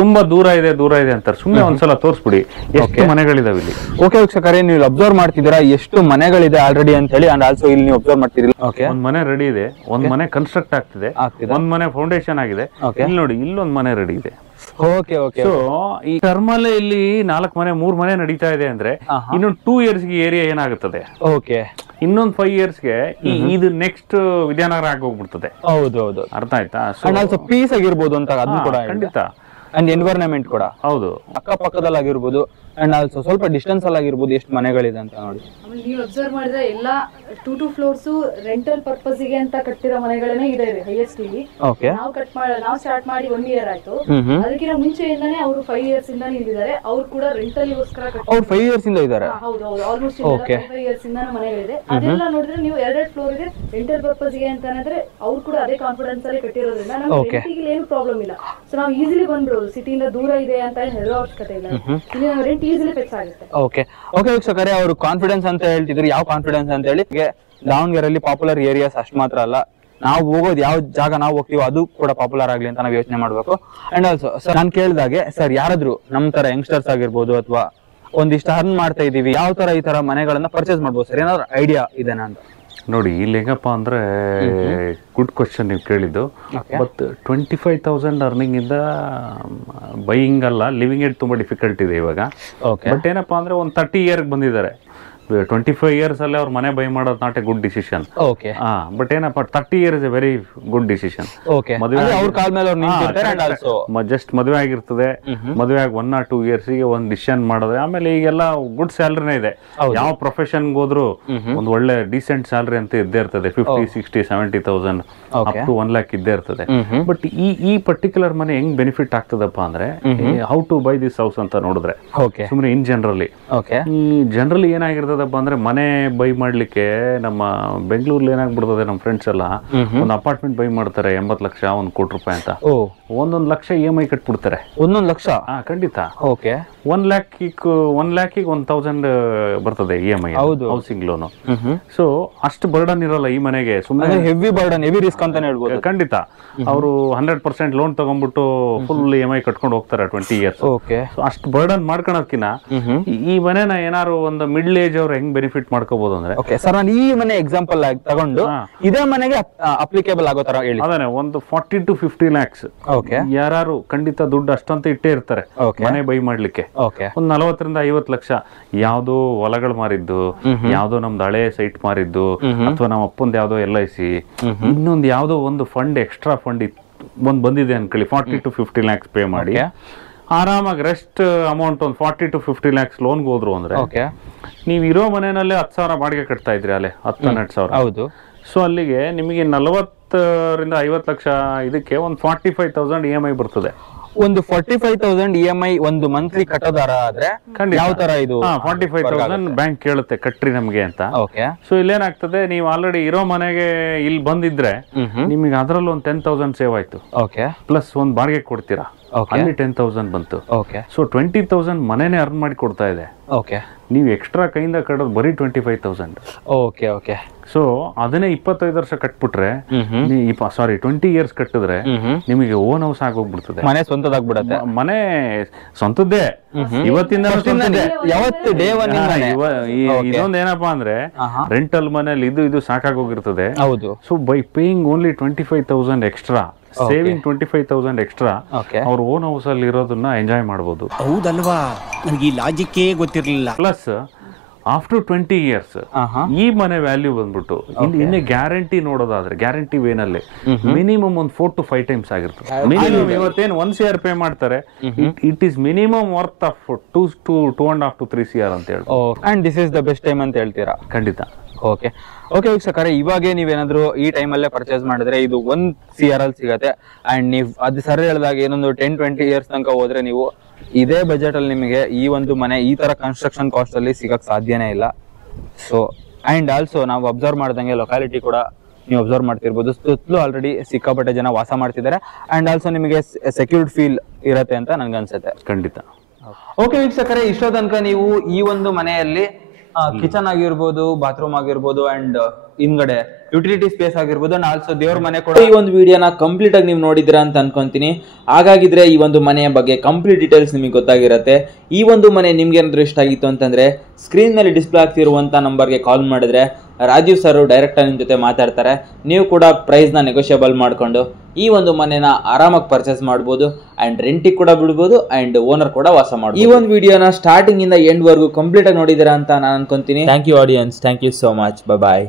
ತುಂಬಾ ದೂರ ಇದೆ ಅಂತಾರೆ. ಸುಮ್ನೆ ಒಂದ್ಸಲ ತೋರಿಸ್ಬಿಡಿ ಎಷ್ಟು ಮನೆಗಳಿದಾವೆ ಇಲ್ಲಿ. ಓಕೆ ವೀಕ್ಷಕರೇ, ನೀವು ಅಬ್ಸರ್ವ್ ಮಾಡ್ತಿದ್ದೀರಾ ಎಷ್ಟು ಮನೆಗಳಿದೆ ಆಲ್ರೆಡಿ ಅಂತ ಹೇಳಿ. ಅಂಡ್ ಆಲ್ಸೋ ಇಲ್ಲಿ ನೀವು ಅಬ್ಸರ್ವ್ ಮಾಡ್ತಿದ್ದೀರಾ, ಒಂದ್ ಮನೆ ರೆಡಿ ಇದೆ, ಒಂದ್ ಮನೆ ಕನ್ಸ್ಟ್ರಕ್ಟ್ ಆಗ್ತಿದೆ, ಒಂದ್ ಮನೆ ಫೌಂಡೇಶನ್ ಆಗಿದೆ. ಇಲ್ಲಿ ನೋಡಿ, ಇಲ್ಲೊಂದ್ ಮನೆ ರೆಡಿ ಇದೆ. Okay okay. ಸೊ ಈ ಟರ್ಮಲ್ಲೇ ಇಲ್ಲಿ 4 ಮನೆ 3 ಮನೆ ನಡೀತಾ ಇದೆ ಅಂದ್ರೆ ಇನ್ನೊಂದು 2 years ಗೆ ಏರಿಯಾ ಏನಾಗುತ್ತದೆ? ಓಕೆ, ಇನ್ನೊಂದು 5 years ಗೆ ಇದು ನೆಕ್ಸ್ಟ್ ವಿದ್ಯಾನಗರ ಆಗಿ ಹೋಗ್ಬಿಡ್ತದೆ. ಹೌದು ಹೌದು, ಅರ್ಥ ಆಯ್ತಾ? ಪೀಸ್ ಆಗಿರ್ಬೋದು ಅಂತ ಅದನ್ನು ಕೂಡ ಖಂಡಿತ. ಅಂಡ್ ಎನ್ವೈರನ್ಮೆಂಟ್ ಕೂಡ ಹೌದು, ಅಕ್ಕಪಕ್ಕದಲ್ಲಿ ಆಗಿರ್ಬೋದು. ಅಂಡ್ ಆಲ್ಸೋ ಸ್ವಲ್ಪ ಡಿಸ್ಟೆನ್ಸ್ ಅಲ್ಲಿ ಆಗಿರ್ಬೋದು ಎಷ್ಟು ಮನೆಗಳಿದೆ ಅಂತ ನೋಡಿ. ನೀವು ಅಬ್ಸರ್ವ್ ಮಾಡಿದ್ರೆ ಎಲ್ಲ 2 floors ರೆಂಟಲ್ ಪರ್ಪಸ್ ಗೆ ಅಂತ ಕಟ್ಟಿರೋ ಮನೆಗಳೇ ಇದೆ ಹೈಯೆಸ್ಟ್ ಇಲ್ಲಿ. ನಾವು ಸ್ಟಾರ್ಟ್ ಮಾಡಿ 1 year ಆಯ್ತು. ಅದಕ್ಕಿಂತ ಮುಂಚೆಯಿಂದಾನೇ ಅವರು 5 years ಇಂದಾನೆ ಇಲ್ಲಿದ್ದಾರೆ. ಅವ್ರು ಕೂಡ ರೆಂಟಲ್ ಗೋಸ್ಕರ ಅವ್ರು 5 years ಇಂದ ಇದ್ದಾರೆ. ಹೌದು, ಆಲ್ಮೋಸ್ಟ್ 5 years ಇಂದಾನೆ ಮನೆಗಳಿದೆ. ಅದೆಲ್ಲ ನೋಡಿದ್ರೆ ನೀವು 2 floor ಗೆ ರೆಂಟಲ್ ಪರ್ಪಸ್ ಗೆ ಅಂತಾನೆ ಅವ್ರು ಕೂಡ ಅದೇ ಕಾನ್ಫಿಡೆನ್ಸ್ ಅಲ್ಲಿ ಕಟ್ಟಿರೋದ್ರಿಂದ ನಮ್ಗೆ ರೆಂಟಿಗೆ ಏನು ಪ್ರಾಬ್ಲಮ್ ಇಲ್ಲ. ಸೊ ನಾವು ಈಸಿಲಿ ಬಂದ್ಬಿಡೋದು. ಸಿಟಿಯಿಂದ ದೂರ ಇದೆ ಅಂತ ಹೇಳೋ ಅವಶ್ಯಕತೆ ಇಲ್ಲ. ಇಲ್ಲಿ ನಾವು ರೆಂಟ್ ಈಸಿಲಿ ಫಿಕ್ಸ್ ಆಗುತ್ತೆ. ಓಕೆ ಓಕೆ ವೀಕ್ಷಕರೇ, ಅವರು ಕಾನ್ಫಿಡೆನ್ಸ್ ಅಂತ ಹೇಳ್ತಿದ್ರು. ಯಾವ ಕಾನ್ಫಿಡೆನ್ಸ್ ಅಂತ ಹೇಳಿ, ದಾವಣಗೆರೆಯಲ್ಲಿ ಪಾಪ್ಯುಲರ್ ಏರಿಯಾಸ್ ಅಷ್ಟು ಮಾತ್ರ ಅಲ್ಲ, ನಾವು ಹೋಗೋದು ಯಾವ ಜಾಗ ನಾವು ಹೋಗ್ತೀವೋ ಅದು ಕೂಡ ಪಾಪ್ಯುಲರ್ ಆಗ್ಲಿ ಅಂತ ನಾವು ಯೋಚನೆ ಮಾಡ್ಬೇಕು. ಅಂಡ್ ಆಲ್ಸೋ ಸರ್, ನಾನು ಕೇಳಿದಾಗೆ ಸರ್, ಯಾರಾದ್ರೂ ನಮ್ಮ ತರ ಯಂಗ್ಸ್ಟರ್ಸ್ ಆಗಿರ್ಬೋದು ಅಥವಾ ಒಂದಿಷ್ಟು ಅರ್ನ್ ಮಾಡ್ತಾ ಇದೀವಿ, ಯಾವ ತರ ಈ ತರ ಮನೆಗಳನ್ನ ಪರ್ಚೇಸ್ ಮಾಡ್ಬೋದು ಸರ್? ಏನಾದ್ರು ಐಡಿಯಾ ಇದೆನಾ ಅಂತ? ನೋಡಿ ಇಲ್ಲಿ ಹೆಂಗಪ್ಪ ಅಂದ್ರೆ ಗುಡ್ ಕ್ವಶನ್ ನೀವು ಕೇಳಿದ್ದು. ಬಟ್ 25,000 ಅರ್ನಿಂಗ್ ಇಂದ ಬೈಯಿಂಗ್ ಅಲ್ಲ, ಲಿವಿಂಗ್ ಇಟ್ ತುಂಬಾ ಡಿಫಿಕಲ್ಟ್ ಇದೆ ಇವಾಗ. ಬಟ್ ಏನಪ್ಪಾ ಅಂದ್ರೆ ಒಂದು 30 ಇಯರ್ಗೆ ಬಂದಿದ್ದಾರೆ. 25 years ಅಲ್ಲೇ ಅವ್ರ ಮನೆ ಬೈ ಮಾಡೋದು not A good decision. But ಏನಪ್ಪ 30 years A very good decision. Just ಮದುವೆ ಆಗಿರ್ತದೆ, ಮದುವೆ ಆಗಿ 1 or 2 years ಗೆ ಒಂದು ಡಿಸಿಷನ್ ಮಾಡೋದು. ಆಮೇಲೆ ಈಗೆಲ್ಲ ಗುಡ್ ಸ್ಯಾಲರಿನೇ ಇದೆ, ಯಾವ ಪ್ರೊಫೆಷನ್ ಹೋದ್ರು ಒಂದು ಒಳ್ಳೆ ಡೀಸೆಂಟ್ ಸ್ಯಾಲರಿ ಅಂತ ಇದ್ದೇ ಇರ್ತದೆ. 50, 60, 70,000 ಅಪ್ ಟು 1 lakh ಇದ್ದೇ ಇರ್ತದೆ. ಬಟ್ ಈ ಪರ್ಟಿಕ್ಯುಲರ್ ಮನೆ ಹೆಂಗ್ ಬೆನಿಫಿಟ್ ಆಗ್ತದಪ್ಪ ಅಂದ್ರೆ how to buy this house ಅಂತ ನೋಡಿದ್ರೆ ಸುಮ್ಮನೆ ಇನ್ ಜನರಲಿ ಏನಾಗಿರ್ತದೆ ಅಂದ್ರೆ ಮನೆ ಬೈ ಮಾಡ್ಲಿಕ್ಕೆ ನಮ್ಮ ಬೆಂಗಳೂರಲ್ಲಿ ಏನಾಗ್ಬಿಡ್ತದೆ, ನಮ್ಮ ಫ್ರೆಂಡ್ಸ್ ಎಲ್ಲ ಒಂದು ಅಪಾರ್ಟ್ಮೆಂಟ್ ಬೈ ಮಾಡ್ತಾರೆ 80 ಲಕ್ಷ, 1 ಕೋಟಿ ರೂಪಾಯಿ ಅಂತ. 1 ಲಕ್ಷ EMI ಕಟ್ಬಿಡ್ತಾರೆ. 1 ಲಕ್ಷ ಖಂಡಿತ. 1 ಲ್ಯಾಕಿಗೆ 1,000 ಬರ್ತದೆ EMI ಹೌಸಿಂಗ್ ಲೋನ್. ಸೊ ಅಷ್ಟು ಬರ್ಡನ್ ಇರಲ್ಲ ಈ ಮನೆಗೆ. ಸುಮ್ಮನೆ ಹೆವಿ ಬರ್ಡನ್, ಹೆವಿ ರಿಸ್ಕ್ ಅಂತಾನೆ ಹೇಳ್ಬೋದು. ಖಂಡಿತ. ಅವರು 100% ಲೋನ್ ತಗೊಂಡ್ಬಿಟ್ಟು ಫುಲ್ EMI ಕಟ್ಕೊಂಡು ಹೋಗ್ತಾರೆ 20 years. ಅಷ್ಟು ಬರ್ಡನ್ ಮಾಡ್ಕೊಳೋದ್ಕಿನ್ನ ಈ ಮನೆನ ಏನಾರು ಒಂದು ಮಿಡ್ಲ್ ಏಜ್ ಅವ್ರು ಹೆಂಗ್ ಬೆನಿಫಿಟ್ ಮಾಡ್ಕೋಬಹುದು ಅಂದ್ರೆ. ಸರ್ ನಾನು ಈ ಮನೆ ಎಕ್ಸಾಂಪಲ್ ಆಗಿ ತಗೊಂಡು ಇದೇ ಮನೆಗೆ ಅಪ್ಲಿಕೇಬಲ್ ಆಗೋ ತರ ಹೇಳಿ. ಅದೇ ಒಂದು 40 to 50 lakhs ಯಾರು ಖಂಡಿತ ದುಡ್ಡು ಅಷ್ಟಂತ ಇಟ್ಟೇ ಇರ್ತಾರೆ ಮನೆ ಬೈ ಮಾಡ್ಲಿಕ್ಕೆ. ಒಂದ್ 40 ರಿಂದ 50 ಲಕ್ಷ ಯಾವ್ದೋ ಹೊಲಗಳು ಮಾರಿದ್ದು, ಯಾವ್ದೋ ನಮ್ದು ಹಳೆ ಸೈಟ್ ಮಾರಿದ್ದು, ಅಥವಾ ನಮ್ಮ ಅಪ್ಪಂದು ಯಾವ್ದೋ LIC, ಇನ್ನೊಂದು ಯಾವ್ದೋ ಒಂದು ಫಂಡ್, ಎಕ್ಸ್ಟ್ರಾ ಫಂಡ್ ಒಂದ್ ಬಂದಿದೆ ಅನ್ಕೊಳ್ಳಿ, 40 to 50 lakhs ಪೇ ಮಾಡಿ ಆರಾಮಾಗಿ ರೆಸ್ಟ್ ಅಮೌಂಟ್ ಒಂದು 40 to 50 lakhs ಲೋನ್ಗೆ ಹೋದ್ರು ಅಂದ್ರೆ ನೀವು ಇರೋ ಮನೆಯಲ್ಲೇ 10,000 ಬಾಡಿಗೆ ಕಟ್ತಾ ಇದ್ರಿ, ಅಲ್ಲೇ 10-12,000. ಹೌದು. ಸೊ ಅಲ್ಲಿಗೆ ನಿಮಗೆ 40 ರಿಂದ 50 ಲಕ್ಷ ಇದಕ್ಕೆ ಒಂದು 45,000 EMI ಬರ್ತದೆ. ಒಂದು 45,000 EMI ಒಂದು ಮಂತ್ಲಿ ಕಟ್ಟೋದಾರ ಆದ್ರೆ ಯಾವ ತರ ಇದು? 45,000 ಬ್ಯಾಂಕ್ ಕೇಳುತ್ತೆ ಕಟ್ರಿ ನಮ್ಗೆ ಅಂತ. ಸೊ ಇಲ್ಲೇನಾಗ್ತದೆ, ನೀವು ಆಲ್ರೆಡಿ ಇರೋ ಮನೆಗೆ ಇಲ್ಲಿ ಬಂದಿದ್ರೆ ನಿಮಗೆ ಅದ್ರಲ್ಲಿ ಒಂದು 10,000 ಸೇವ್ ಆಯ್ತು. ಪ್ಲಸ್ ಒಂದು ಬಾಡಿಗೆ ಕೊಡ್ತೀರಾ, ಅಲ್ಲಿ 10,000 ಬಂತು. ಸೊ 20,000 ಮನೆನೇ ಅರ್ನ್ ಮಾಡಿ ಕೊಡ್ತಾ ಇದೆ. ನೀವು ಎಕ್ಸ್ಟ್ರಾ ಕೈಯಿಂದ ಕಟ್ಟೋದು ಬರೀ 25,000. ಸೊ ಅದನ್ನೇ 25 ವರ್ಷ ಕಟ್ಬಿಟ್ರೆ, 20 years ಕಟ್ಟಿದ್ರೆ ನಿಮಗೆ ಓನ್ ಹೌಸ್ ಆಗೋಗ್ಬಿಡ್ತದೆ, ಮನೆ ಸ್ವಂತದಾಗ್ಬಿಡತ್ತೆ. ಮನೆ ಸ್ವಂತದ್ದೇ ಇವತ್ತಿಂದ. ಇದೊಂದು ಏನಪ್ಪಾ ಅಂದ್ರೆ ರೆಂಟಲ್ ಮನೇಲಿ ಇದು ಸಾಕಾಗೋಗಿರ್ತದೆ. So by paying only 25,000 extra, saving 25,000 extra, ಅವ್ರ ಓನ್ ಹೌಸ್ ಅಲ್ಲಿ ಇರೋದನ್ನ ಎಂಜಾಯ್ ಮಾಡಬಹುದು. ಹೌದಲ್ವಾ, ನನಗೆ ಈ ಲಾಜಿಕ್ಕೇ ಗೊತ್ತಿರಲಿಲ್ಲ. ಪ್ಲಸ್ ಆಫ್ಟರ್ 20 years ಈ ಮನೆ ವ್ಯಾಲ್ಯೂ ಬಂದ್ಬಿಟ್ಟು ಇನ್ನೇ ಗ್ಯಾರಂಟಿ ನೋಡೋದಾದ್ರೆ, ಗ್ಯಾರಂಟಿ ವೇನಲ್ಲಿ ಮಿನಿಮಮ್ ಒಂದು 4 to 5 times ಆಗಿರ್ತದೆ. ಮಿನಿಮಮ್ ಇವತ್ತೇನು 1 CR ಪೇ ಮಾಡ್ತಾರೆ, it is minimum worth of 2.5 to 3 CR ಅಂತ ಹೇಳಿ. And this is the best time ಅಂತ ಹೇಳ್ತೀರಾ? ಖಂಡಿತ. ಓಕೆ ವೀಕ್ಷಕರೇ, ಇವಾಗೇ ನೀವೇನಾದ್ರು ಈ ಟೈಮಲ್ಲೇ ಪರ್ಚೇಸ್ ಮಾಡಿದ್ರೆ ಇದು 1 CR ಅಲ್ಲಿ ಸಿಗತ್ತೆ. ಅಂಡ್ ನೀವು ಅದು ಸರಿ ಹೇಳಿದಾಗ ಏನೊಂದು 10-20 years ತನಕ ಹೋದ್ರೆ ನೀವು ಇದೇ ಬಜೆಟ್ ಅಲ್ಲಿ ನಿಮಗೆ ಈ ಒಂದು ಮನೆ ಈ ತರ ಕನ್ಸ್ಟ್ರಕ್ಷನ್ ಕಾಸ್ಟ್ ಅಲ್ಲಿ ಸಿಗಕ್ ಸಾಧ್ಯನೇ ಇಲ್ಲ. ಸೊ ಅಂಡ್ ಆಲ್ಸೋ ನಾವು ಅಬ್ಸರ್ವ್ ಮಾಡ್ದಂಗೆ ಲೊಕ್ಯಾಲಿಟಿ ಕೂಡ ನೀವು ಅಬ್ಸರ್ವ್ ಮಾಡ್ತಿರ್ಬೋದು, ಸುತ್ತಲೂ ಆಲ್ರೆಡಿ ಸಿಕ್ಕಾಪಟ್ಟೆ ಜನ ವಾಸ ಮಾಡ್ತಿದ್ದಾರೆ. ಅಂಡ್ ಆಲ್ಸೋ ನಿಮಗೆ ಸೆಕ್ಯೂರ್ಡ್ ಫೀಲ್ ಇರತ್ತೆ ಅಂತ ನನ್ಗೆ ಅನ್ಸುತ್ತೆ. ಖಂಡಿತ. ಓಕೆ ವೀಕ್ಷಕರೇ, ಇಷ್ಟೋ ತನಕ ನೀವು ಈ ಒಂದು ಮನೆಯಲ್ಲಿ ಕಿಚನ್ ಆಗಿರ್ಬೋದು, ಬಾತ್ರೂಮ್ ಆಗಿರ್ಬೋದು, ಅಂಡ್ ಹಿಂದ್ಗಡೆ ಯುಟಿಲಿಟಿ ಸ್ಪೇಸ್ ಆಗಿರ್ಬೋದು, ಅಂಡ್ ಆಲ್ಸೋ ದೇವ್ರ ಮನೆ ಕೂಡ ಈ ಒಂದು ವಿಡಿಯೋನ ಕಂಪ್ಲೀಟ್ ಆಗಿ ನೀವು ನೋಡಿದಿರಾ ಅಂತ ಅನ್ಕೊಂತೀನಿ. ಹಾಗಾಗಿದ್ರೆ ಈ ಒಂದು ಮನೆಯ ಬಗ್ಗೆ ಕಂಪ್ಲೀಟ್ ಡೀಟೇಲ್ಸ್ ನಿಮಗೆ ಗೊತ್ತಾಗಿರುತ್ತೆ. ಈ ಒಂದು ಮನೆ ನಿಮ್ಗೆ ಏನಾದ್ರು ಇಷ್ಟ ಆಗಿತ್ತು ಅಂತಂದ್ರೆ ಸ್ಕ್ರೀನ್ ಮೇಲೆ ಡಿಸ್ಪ್ಲೇ ಆಗ್ತಿರುವಂತ ನಂಬರ್ಗೆ ಕಾಲ್ ಮಾಡಿದ್ರೆ ರಾಜೀವ್ ಸರ್ ಡೈರೆಕ್ಟ್ ನಿಮ್ಮ ಜೊತೆ ಮಾತಾಡ್ತಾರೆ. ನೀವು ಕೂಡ ಪ್ರೈಸ್ನ ನೆಗೋಷಿಯಬಲ್ ಮಾಡಿಕೊಂಡು ಈ ಒಂದು ಮನೆನ ಆರಾಮಾಗಿ ಪರ್ಚೇಸ್ ಮಾಡ್ಬೋದು, ಅಂಡ್ ರೆಂಟಿಗೆ ಕೂಡ ಬಿಡ್ಬೋದು, ಅಂಡ್ ಓನರ್ ಕೂಡ ವಾಸ ಮಾಡ್ಬೋದು. ಈ ಒಂದು ವಿಡಿಯೋನ ಸ್ಟಾರ್ಟಿಂಗ್ ಇಂದ ಎಂಡ್ ವರ್ಗೂ ಕಂಪ್ಲೀಟ್ ಆಗಿ ನೋಡಿದಿರಾ ಅಂತ ನಾನು ಅನ್ಕೊಂತೀನಿ. Thank you audience, thank you so much, bye.